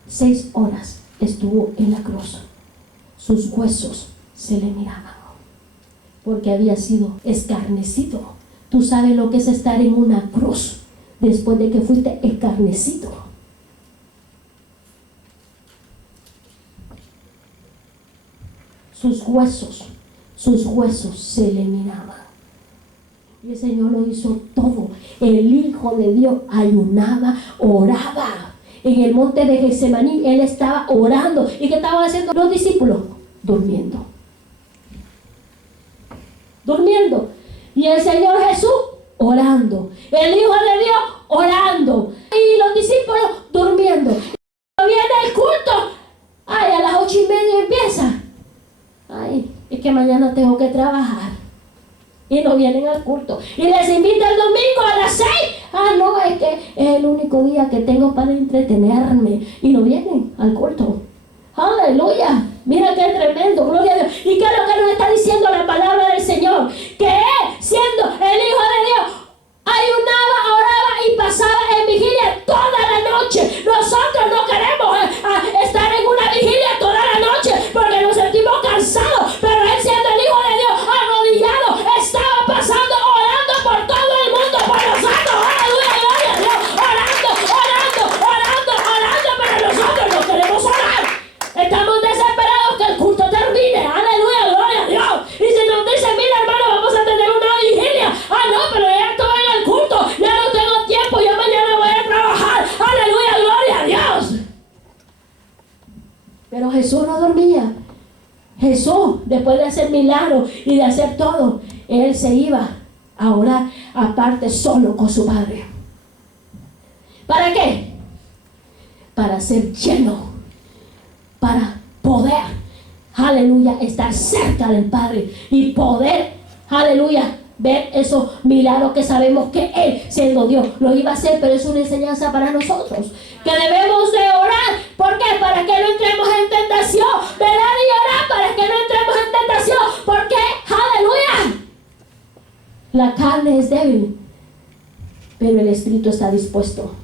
6 horas estuvo en la cruz. Sus huesos se le miraban, porque había sido escarnecido. Tú sabes lo que es estar en una cruz después de que fuiste escarnecido. Sus huesos se le miraban. Y el Señor lo hizo todo. El Hijo de Dios ayunaba, oraba. En el monte de Getsemaní Él estaba orando. ¿Y qué estaban haciendo los discípulos? Durmiendo. Y el Señor Jesús orando. El Hijo de Dios orando. Y los discípulos durmiendo. Y viene el culto. Ay, a las 8:30 empieza. Ay, es que mañana tengo que trabajar. Y no vienen al culto. Y les invita el domingo a las 6. Ah, no, es que es el único día que tengo para entretenerme. Y no vienen al culto. Aleluya. Mira qué tremendo, gloria a Dios. ¿Y qué es lo que nos está diciendo la palabra del Señor? Que Él, siendo el Hijo de Dios, ayunaba, oraba y pasaba en vigilia toda la noche. Nosotros no queremos estar en una vigilia toda la noche porque nos sentimos cansados. Pero Él, siendo el Hijo de Dios, arrodillado, estaba pasando, orando por todo el mundo, por nosotros. Aleluya, gloria a Dios. Orando, pero nosotros no queremos orar. Estamos desesperados que el culto termine. Aleluya, gloria a Dios. Y si nos dicen, mira hermano, vamos a tener una vigilia. Ah, no, pero ya Jesús, después de hacer milagros y de hacer todo, Él se iba a orar aparte solo con su Padre. ¿Para qué? Para ser lleno, para poder, aleluya, estar cerca del Padre y poder, aleluya, ver esos milagros que sabemos que Él, siendo Dios, lo iba a hacer. Pero es una enseñanza para nosotros, que debemos de orar. ¿Por qué? Para que no entremos en tentación. Velar y orar para que no entremos en tentación. Porque, aleluya, la carne es débil, pero el espíritu está dispuesto.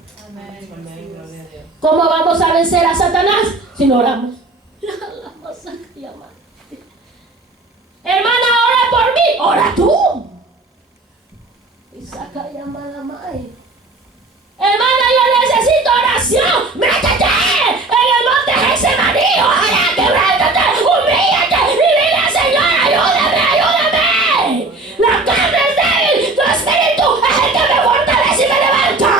¿Cómo vamos a vencer a Satanás si no oramos? Hermana, ora por mí. Ora tú. Y saca llamada madre. Hermana, yo necesito oración. Métete en el monte Getsemaní. Ora, quebrántate, humíllate y dile: Señor, ayúdame, ayúdame. La carne es débil, tu espíritu es el que me fortalece y me levanta.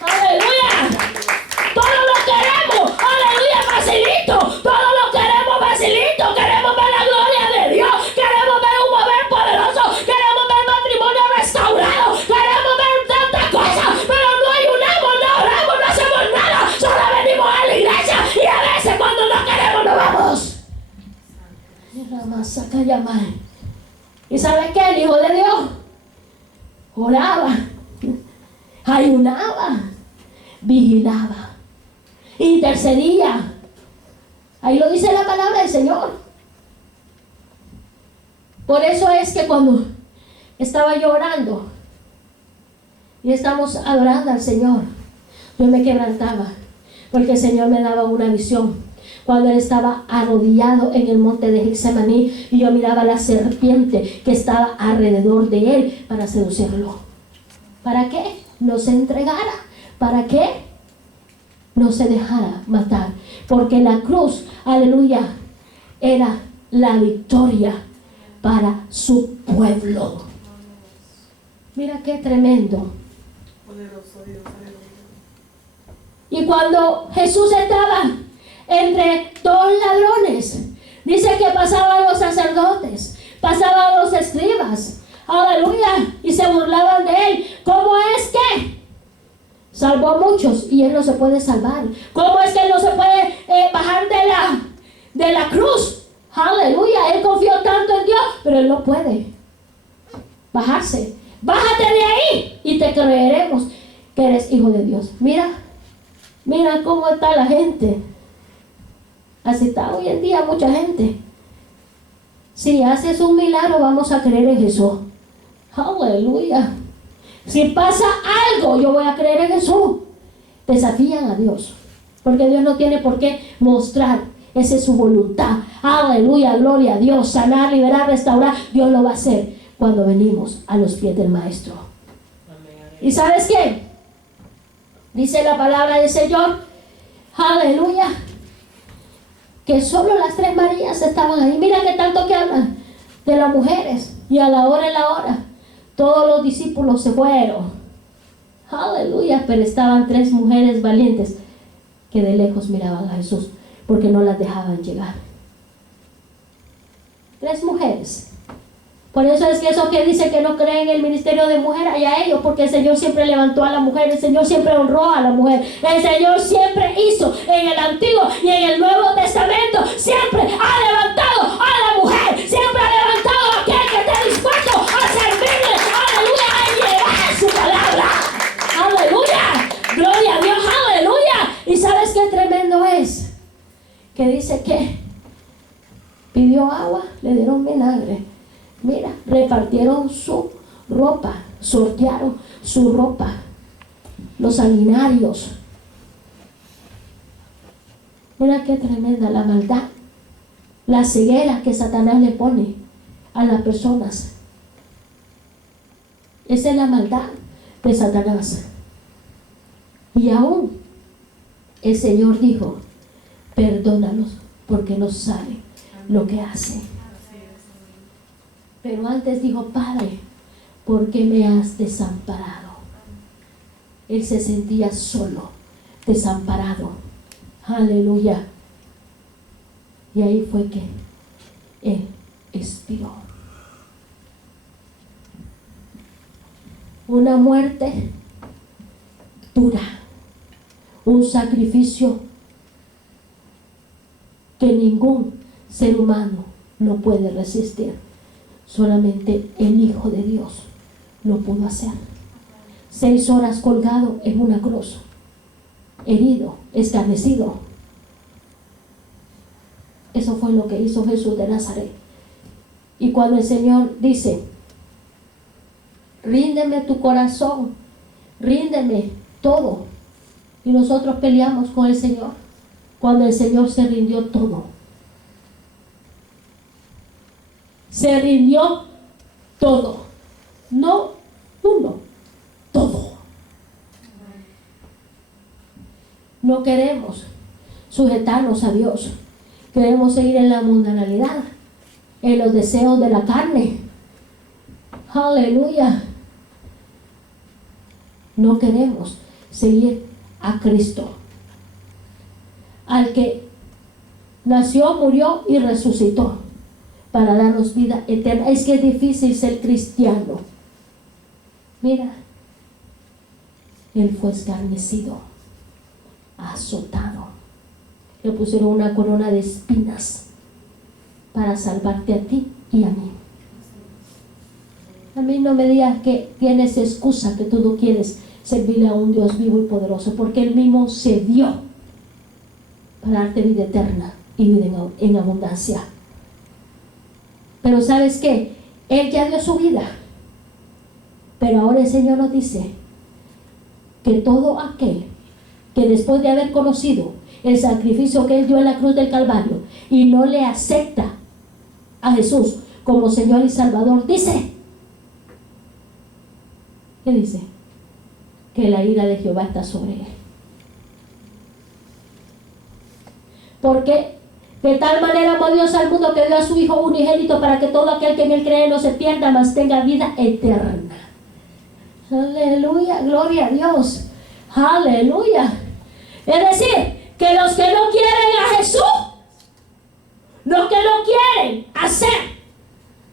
Aleluya. Todo lo queremos, aleluya, facilito. Todo lo queremos facilito. Queremos ver la gloria de Dios. Queremos ver un mover poderoso. Queremos ver matrimonio restaurado. Queremos ver tantas cosas, pero no ayunamos, no oramos, no hacemos nada. Solo venimos a la iglesia y a veces cuando no queremos no vamos. ¿Y sabe qué? El Hijo de Dios oraba, ayunaba, vigilaba, intercedía. Ahí lo dice la palabra del Señor. Por eso es que cuando estaba yo orando y estamos adorando al Señor, yo me quebrantaba, porque el Señor me daba una visión. Cuando Él estaba arrodillado en el monte de Getsemaní y yo miraba la serpiente que estaba alrededor de Él para seducirlo. ¿Para qué? No se entregara. ¿Para qué? No se dejara matar. Porque la cruz, aleluya, era la victoria para su pueblo. Mira qué tremendo. Poderoso Dios, aleluya. Y cuando Jesús estaba entre dos ladrones, dice que pasaban los sacerdotes, pasaban los escribas, aleluya, y se burlaban de Él. ¿Cómo es que salvó a muchos y Él no se puede salvar? ¿Cómo es que Él no se puede bajar de la cruz? Aleluya, Él confió tanto en Dios, pero Él no puede bajarse. Bájate de ahí y te creeremos que eres hijo de Dios. Mira cómo está la gente. Así está hoy en día mucha gente. Si haces un milagro, vamos a creer en Jesús. Aleluya. Si pasa algo, yo voy a creer en Jesús. Desafían a Dios, porque Dios no tiene por qué mostrar. Esa es su voluntad. Aleluya, gloria a Dios. Sanar, liberar, restaurar. Dios lo va a hacer cuando venimos a los pies del Maestro. ¿Y sabes qué? Dice la palabra del Señor, aleluya, que solo las 3 Marías estaban ahí. Mira que tanto que hablan de las mujeres. Y a la hora, todos los discípulos se fueron. Aleluya, pero estaban 3 mujeres valientes que de lejos miraban a Jesús, porque no las dejaban llegar. 3 mujeres. Por eso es que eso que dice que no creen en el ministerio de mujer, allá ellos, porque el Señor siempre levantó a la mujer, el Señor siempre honró a la mujer, el Señor siempre hizo en el Antiguo y en el Nuevo Testamento, siempre ha levantado a la mujer, siempre ha levantado a aquel que esté dispuesto a servirle, aleluya, a llevar su palabra, aleluya, gloria a Dios, aleluya. Y ¿sabes qué tremendo es? Que dice que pidió agua, le dieron vinagre. Mira, repartieron su ropa, sortearon su ropa, los sanguinarios. Mira qué tremenda la maldad, la ceguera que Satanás le pone a las personas. Esa es la maldad de Satanás. Y aún el Señor dijo: perdónalos porque no saben lo que hacen. Pero antes dijo: Padre, ¿por qué me has desamparado? Él se sentía solo, desamparado. Aleluya. Y ahí fue que Él expiró. Una muerte dura, un sacrificio que ningún ser humano lo puede resistir. Solamente el Hijo de Dios lo pudo hacer. 6 horas colgado en una cruz, herido, escarnecido. Eso fue lo que hizo Jesús de Nazaret. Y cuando el Señor dice: ríndeme tu corazón, ríndeme todo. Y nosotros peleamos con el Señor. Cuando el Señor se rindió todo. Se rindió todo. No uno, todo. No queremos sujetarnos a Dios. Queremos seguir en la mundanalidad, en los deseos de la carne. Aleluya. No queremos seguir a Cristo, al que nació, murió y resucitó para darnos vida eterna. Es que es difícil ser cristiano. Mira, Él fue escarnecido, azotado, le pusieron una corona de espinas para salvarte a ti y a mí. A mí no me digas que tienes excusa que tú no quieres servirle a un Dios vivo y poderoso, porque Él mismo se dio para darte vida eterna y vida en abundancia. Pero ¿sabes qué? Él ya dio su vida. Pero ahora el Señor nos dice que todo aquel que después de haber conocido el sacrificio que Él dio en la cruz del Calvario y no le acepta a Jesús como Señor y Salvador, dice, ¿qué dice? Que la ira de Jehová está sobre él. Porque de tal manera amó Dios al mundo que dio a su Hijo unigénito para que todo aquel que en él cree no se pierda, mas tenga vida eterna. Aleluya, gloria a Dios. Aleluya. Es decir, que los que no quieren a Jesús, los que no quieren hacer,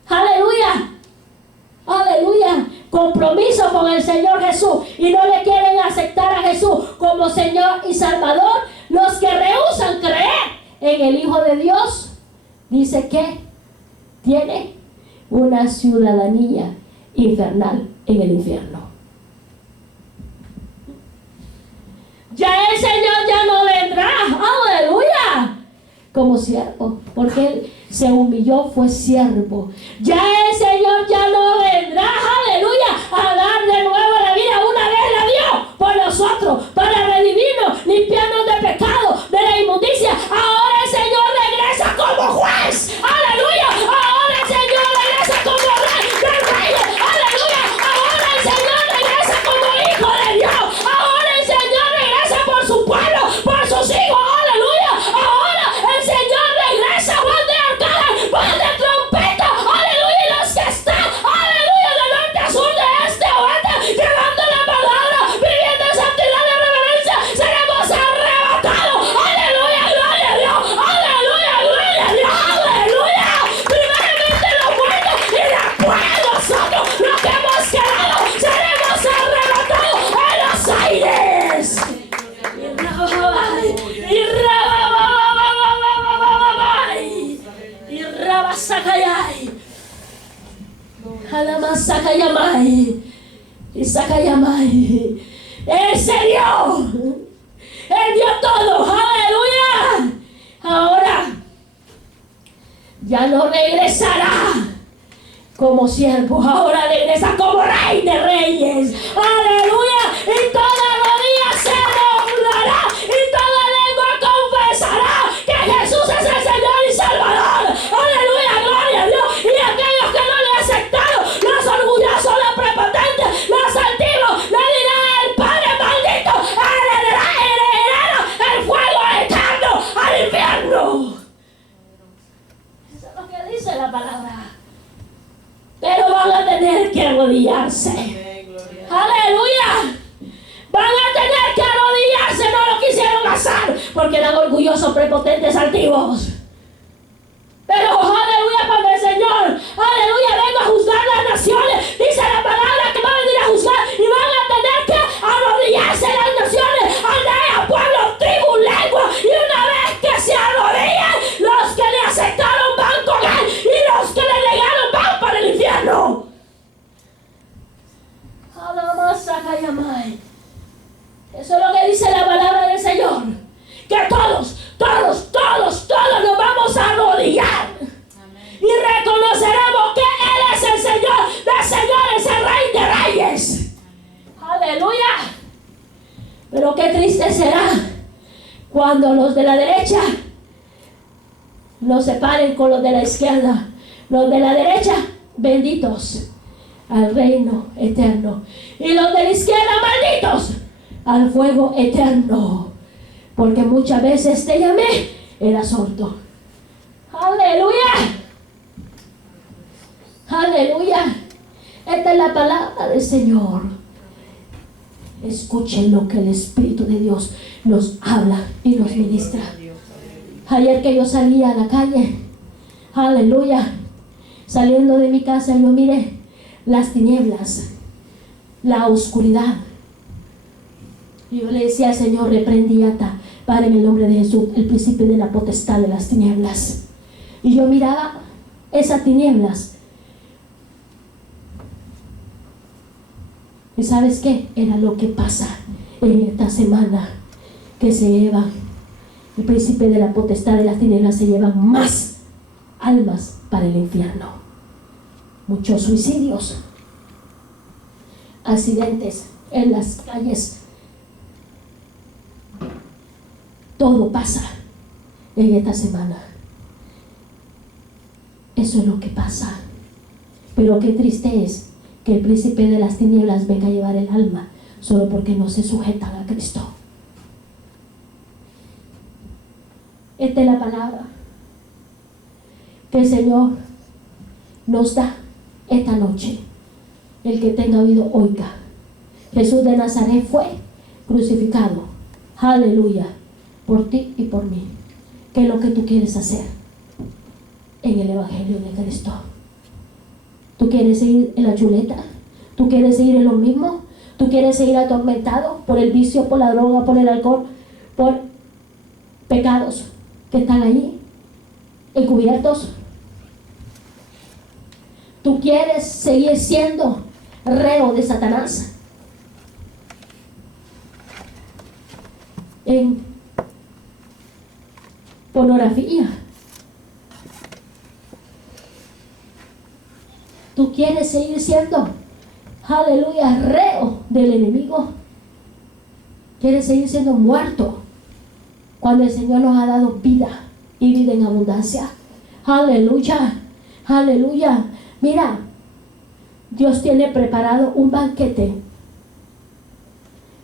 aleluya, aleluya, compromiso con el Señor Jesús y no le quieren aceptar a Jesús como Señor y Salvador, los que rehúsan creer en el Hijo de Dios, dice que tiene una ciudadanía infernal en el infierno. Ya el Señor ya no vendrá, aleluya, como siervo, porque Él se humilló, fue siervo. Ya el Señor ya no vendrá, aleluya, a dar de nuevo la vida. Una vez la dio por nosotros, para redimirnos, limpiarnos de pecado, de la inmundicia. Ahora el Señor regresa como juez, aleluya. Ahora el Señor regresa como rey del reino, aleluya. Ahora el Señor regresa como hijo de Dios. Ahora el Señor regresa por su pueblo, por sus hijos, aleluya. Ahora el Señor regresa, voz de arcángel, voz de trompeta, aleluya. Y los que están, aleluya, de norte a sur, de este a oeste, llevando la palabra, viviendo en santidad y reverencia, seremos arrebatados, aleluya, gloria a Dios, aleluya, gloria a Dios, aleluya. Primeramente los muertos y después nosotros, los que hemos quedado, seremos arrebatados en los aires. Él se dio. Él dio todo. Aleluya. Ahora ya no regresará como siervo. Ahora regresa como rey de reyes. Aleluya. Y toda rodilla se doblará y toda lengua confesará que Jesús es el Señor y Salvador. Aleluya, gloria a Dios. Y aquellos que no le aceptaron, los orgullosos, los prepotentes, los altivos, le dirán al Padre maldito, heredero, el fuego eterno al infierno. Eso es lo que dice la palabra. Pero van a tener que arrodillarse. Aleluya. Van a tener que arrodillarse. No lo quisieron hacer porque eran orgullosos, prepotentes, altivos. Pero aleluya, cuando el Señor, aleluya, venga a juzgar las naciones, dice la palabra que va a venir a juzgar y van a tener que arrodillarse las naciones, aldea, pueblo, tribu, lengua, y una vez que se arrodillan, los que le aceptaron van con él y los que le negaron van para el infierno. Eso es lo que dice la palabra del Señor, que todos nos vamos a arrodillar. Amén. Y reconoceremos que Él es el Señor de señores, el Rey de reyes. Amén. Aleluya. Pero qué triste será cuando los de la derecha nos separen con los de la izquierda. Los de la derecha, benditos al reino eterno, y los de la izquierda, malditos al fuego eterno. Porque muchas veces te llamé, era sordo. Aleluya. Aleluya. Esta es la palabra del Señor. Escuchen lo que el Espíritu de Dios nos habla y nos ministra. Ayer que yo salía a la calle, aleluya, saliendo de mi casa, yo miré las tinieblas, la oscuridad. Y yo le decía al Señor, reprende y ata, Padre, en el nombre de Jesús, el principio de la potestad de las tinieblas. Y yo miraba esas tinieblas. ¿Y sabes qué? Era lo que pasa en esta semana, que se llevan el príncipe de la potestad de las tinieblas, se llevan más almas para el infierno. Muchos suicidios, accidentes en las calles. Todo pasa en esta semana. Eso es lo que pasa. Pero qué triste es que el príncipe de las tinieblas venga a llevar el alma solo porque no se sujetan a Cristo. Esta es la palabra que el Señor nos da esta noche. El que tenga oído, oiga. Jesús de Nazaret fue crucificado, aleluya, por ti y por mí. ¿Qué es lo que tú quieres hacer en el Evangelio de Cristo? ¿Tú quieres seguir en la chuleta? ¿Tú quieres seguir en lo mismo? ¿Tú quieres seguir atormentado por el vicio, por la droga, por el alcohol, por pecados que están allí encubiertos? ¿Tú quieres seguir siendo reo de Satanás en pornografía? ¿Tú quieres seguir siendo, aleluya, reo del enemigo? ¿Quieres seguir siendo muerto cuando el Señor nos ha dado vida y vida en abundancia? Aleluya, aleluya. Mira, Dios tiene preparado un banquete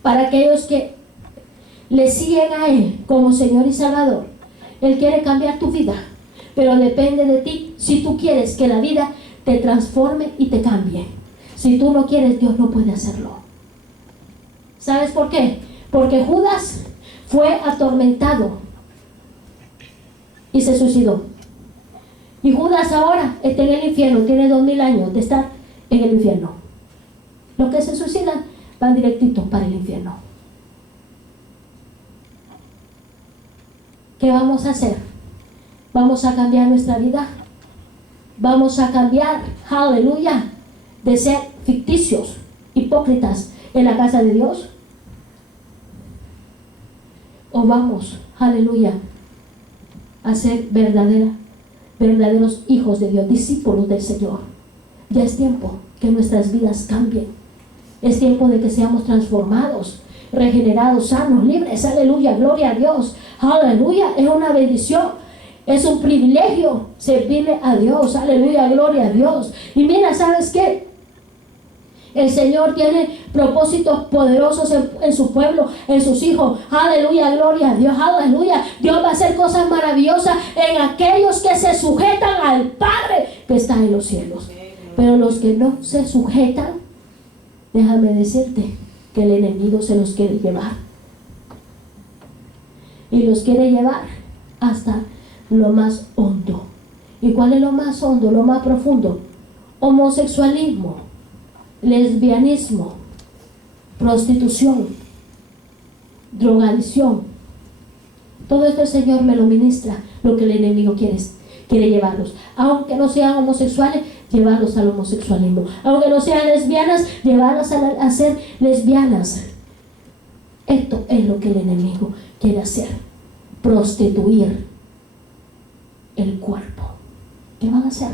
para aquellos que le siguen a Él como Señor y Salvador. Él quiere cambiar tu vida, pero depende de ti si tú quieres que la vida te transforme y te cambie. Si tú no quieres, Dios no puede hacerlo. ¿Sabes por qué? Porque Judas fue atormentado y se suicidó. Y Judas ahora está en el infierno, tiene 2000 años de estar en el infierno. Los que se suicidan van directito para el infierno. ¿Qué vamos a hacer? ¿Vamos a cambiar nuestra vida? ¿Vamos a cambiar, aleluya, de ser ficticios, hipócritas en la casa de Dios? ¿O vamos, aleluya, a ser verdaderos hijos de Dios, discípulos del Señor? Ya es tiempo que nuestras vidas cambien. Es tiempo de que seamos transformados, regenerados, sanos, libres. Aleluya, gloria a Dios. Aleluya, es una bendición. Es un privilegio servirle a Dios. Aleluya, gloria a Dios. Y mira, ¿sabes qué? El Señor tiene propósitos poderosos en su pueblo, en sus hijos. Aleluya, gloria a Dios. Aleluya. Dios va a hacer cosas maravillosas en aquellos que se sujetan al Padre que está en los cielos. Pero los que no se sujetan, déjame decirte que el enemigo se los quiere llevar. Y los quiere llevar hasta lo más hondo. ¿Y cuál es lo más hondo, lo más profundo? Homosexualismo, lesbianismo, prostitución, drogadicción. Todo esto el Señor me lo ministra, lo que el enemigo quiere llevarlos. Aunque no sean homosexuales, llevarlos al homosexualismo. Aunque no sean lesbianas, llevarlos a ser lesbianas. Esto es lo que el enemigo quiere hacer. Prostituir el cuerpo. ¿Qué van a hacer?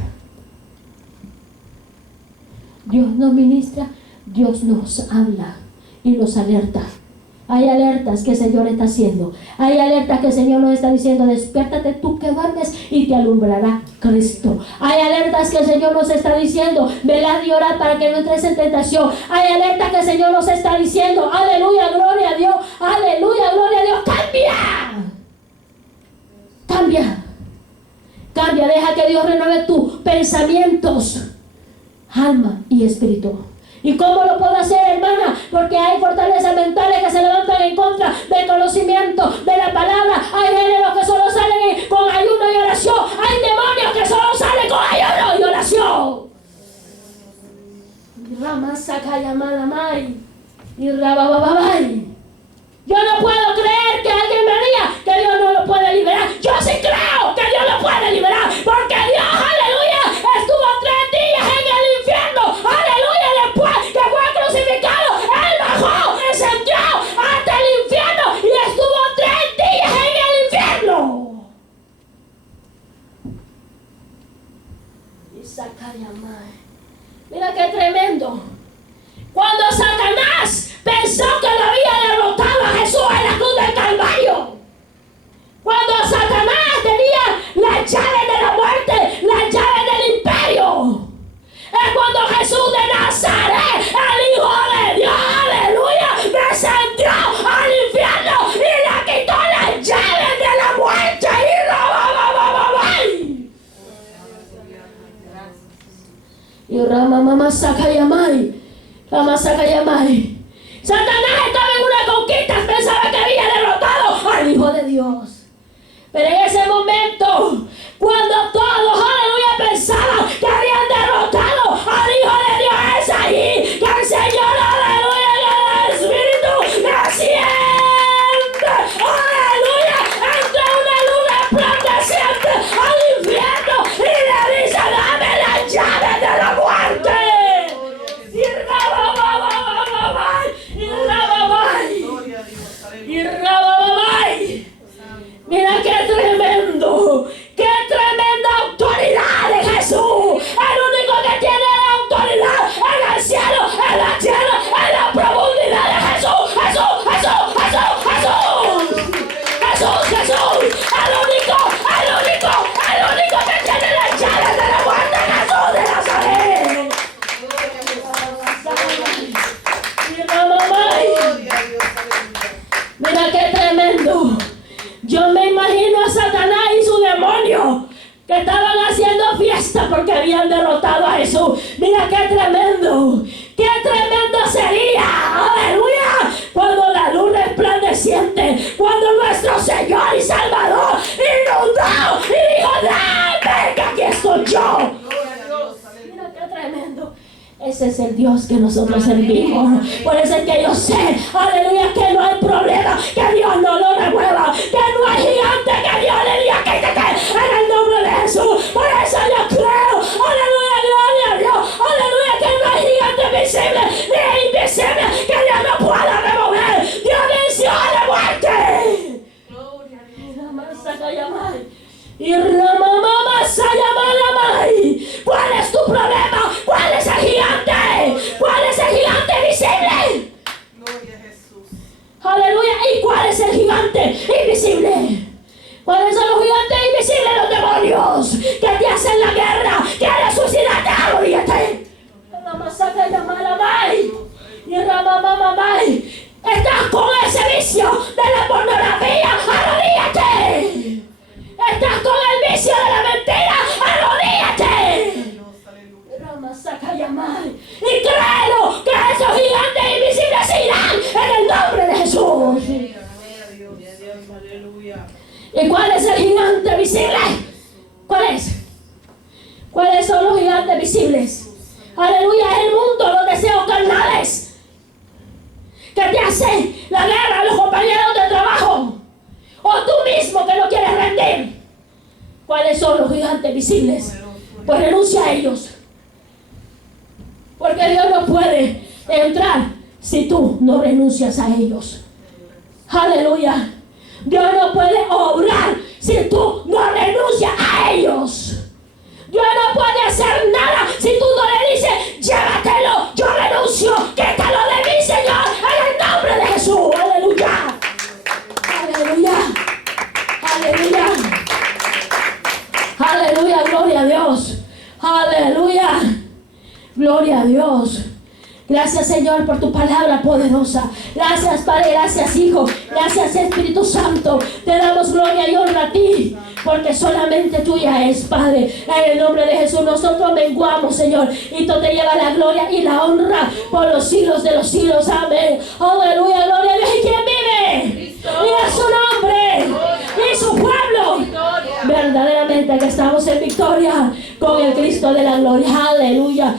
Dios nos ministra, Dios nos habla y nos alerta. Hay alertas que el Señor está haciendo. Hay alertas que el Señor nos está diciendo: despiértate tú que duermes y te alumbrará Cristo. Hay alertas que el Señor nos está diciendo: velad y orad para que no entres en tentación. Hay alertas que el Señor nos está diciendo: aleluya, gloria a Dios, aleluya, gloria a Dios. ¡Cambia! Cambia. Cambia, deja que Dios renueve tus pensamientos, alma y espíritu. ¿Y cómo lo puedo hacer, hermana? Porque hay fortalezas mentales que se levantan en contra del conocimiento de la palabra. Hay géneros que solo salen con ayuno y oración. Hay demonios que solo salen con ayuno y oración. Rama saca llamada mai y rabababay. Yo no puedo creer que alguien me diga que Dios no lo puede liberar. Yo sí creo que Dios lo puede liberar, porque Dios, aleluya, estuvo 3 días en el infierno. Aleluya, después que fue crucificado, Él bajó, descendió hasta el infierno y estuvo 3 días en el infierno. Y Sacarías, mira qué tremendo. Cuando Satanás pensó que lo había derrotado a Jesús en la cruz del Calvario, cuando Satanás tenía las llaves de la muerte, las llaves del imperio, es cuando Jesús de Nazaret, el Hijo de Dios, aleluya, descendió al infierno y le quitó las llaves de la muerte y Ramamama Sakayamai. Satanás estaba en una conquista, pensaba que había derrotado al Hijo de Dios. Pero en ese momento, cuando todos, aleluya, pensaban que habían derrotado al Hijo de Dios, es ahí que el Señor, aleluya, el Espíritu desciende, aleluya, entre una luz resplandeciente al infierno y le dice: dame las llaves de la muerte. Y rabababay. Mira qué tremendo, qué tremenda autoridad de Jesús. El único que tiene la autoridad en el cielo, en la tierra, en la profundidad de Jesús. Jesús, Jesús, Jesús, Jesús. Jesús, Jesús. El único que tiene las llaves de la muerte, Jesús de Nazaret. Mira qué tremendo. Yo me imagino a Satanás y su demonio que estaban haciendo fiesta porque habían derrotado a Jesús. Mira qué tremendo. Qué tremendo sería, aleluya, cuando la luz resplandeciente, cuando nuestro Señor y Salvador inundó y dijo: dame, que aquí estoy yo. Mira qué tremendo. Ese es el Dios que nosotros servimos. Por eso es que yo sé, aleluya, que no hay problema que Dios no lo remueva, que no hay gigante que Dios le diga: quítate en el nombre de Jesús. Por eso yo creo, aleluya, gloria a Dios, aleluya, que no hay gigante visible ni invisible que Dios no pueda remover. Dios venció a la muerte. Y Ramamama Sayamanamai. ¿Cuál es tu problema? ¿Cuál es el gigante? ¿Cuál es el gigante visible? Gloria a Jesús. Aleluya. ¿Y cuál es el gigante invisible? ¿Cuáles son los gigantes invisibles? Los demonios que te hacen la guerra, que resucitarte, arrodíllate. Ramasaka Yamalamai. Y Ramamamamai. Estás con ese vicio de la pornografía, arrodíllate. Estás con el vicio de la mentira, arrodíllate. Y créelo que esos gigantes invisibles se irán en el nombre de Jesús. ¿Y cuál es el gigante visible? ¿Cuál es? visibles. Aleluya, es el mundo, los deseos carnales que te hace la guerra a los compañeros de trabajo, o tú mismo que no quieres rendir. ¿Cuáles son los gigantes visibles? Pues renuncia a ellos, porque Dios no puede entrar si tú no renuncias a ellos. Aleluya. Dios no puede obrar si tú no renuncias a ellos. Dios no puede hacer nada si tú no le dices, llévatelo, yo renuncio, quítalo de mí, Señor, en el nombre de Jesús. Aleluya. Aleluya. Aleluya. Aleluya, gloria a Dios. Aleluya. Gloria a Dios. Gracias, Señor, por tu palabra poderosa. Gracias, Padre, gracias, Hijo. Gracias, Espíritu Santo. Te damos gloria y honra a ti, porque solamente tuya es, Padre. En el nombre de Jesús nosotros menguamos, Señor, y tú te llevas la gloria y la honra por los siglos de los siglos. Amén. Aleluya, gloria a Dios. ¿Y quién vive? Y a su nombre y su pueblo. Verdaderamente que estamos en victoria con el Cristo de la gloria. Aleluya.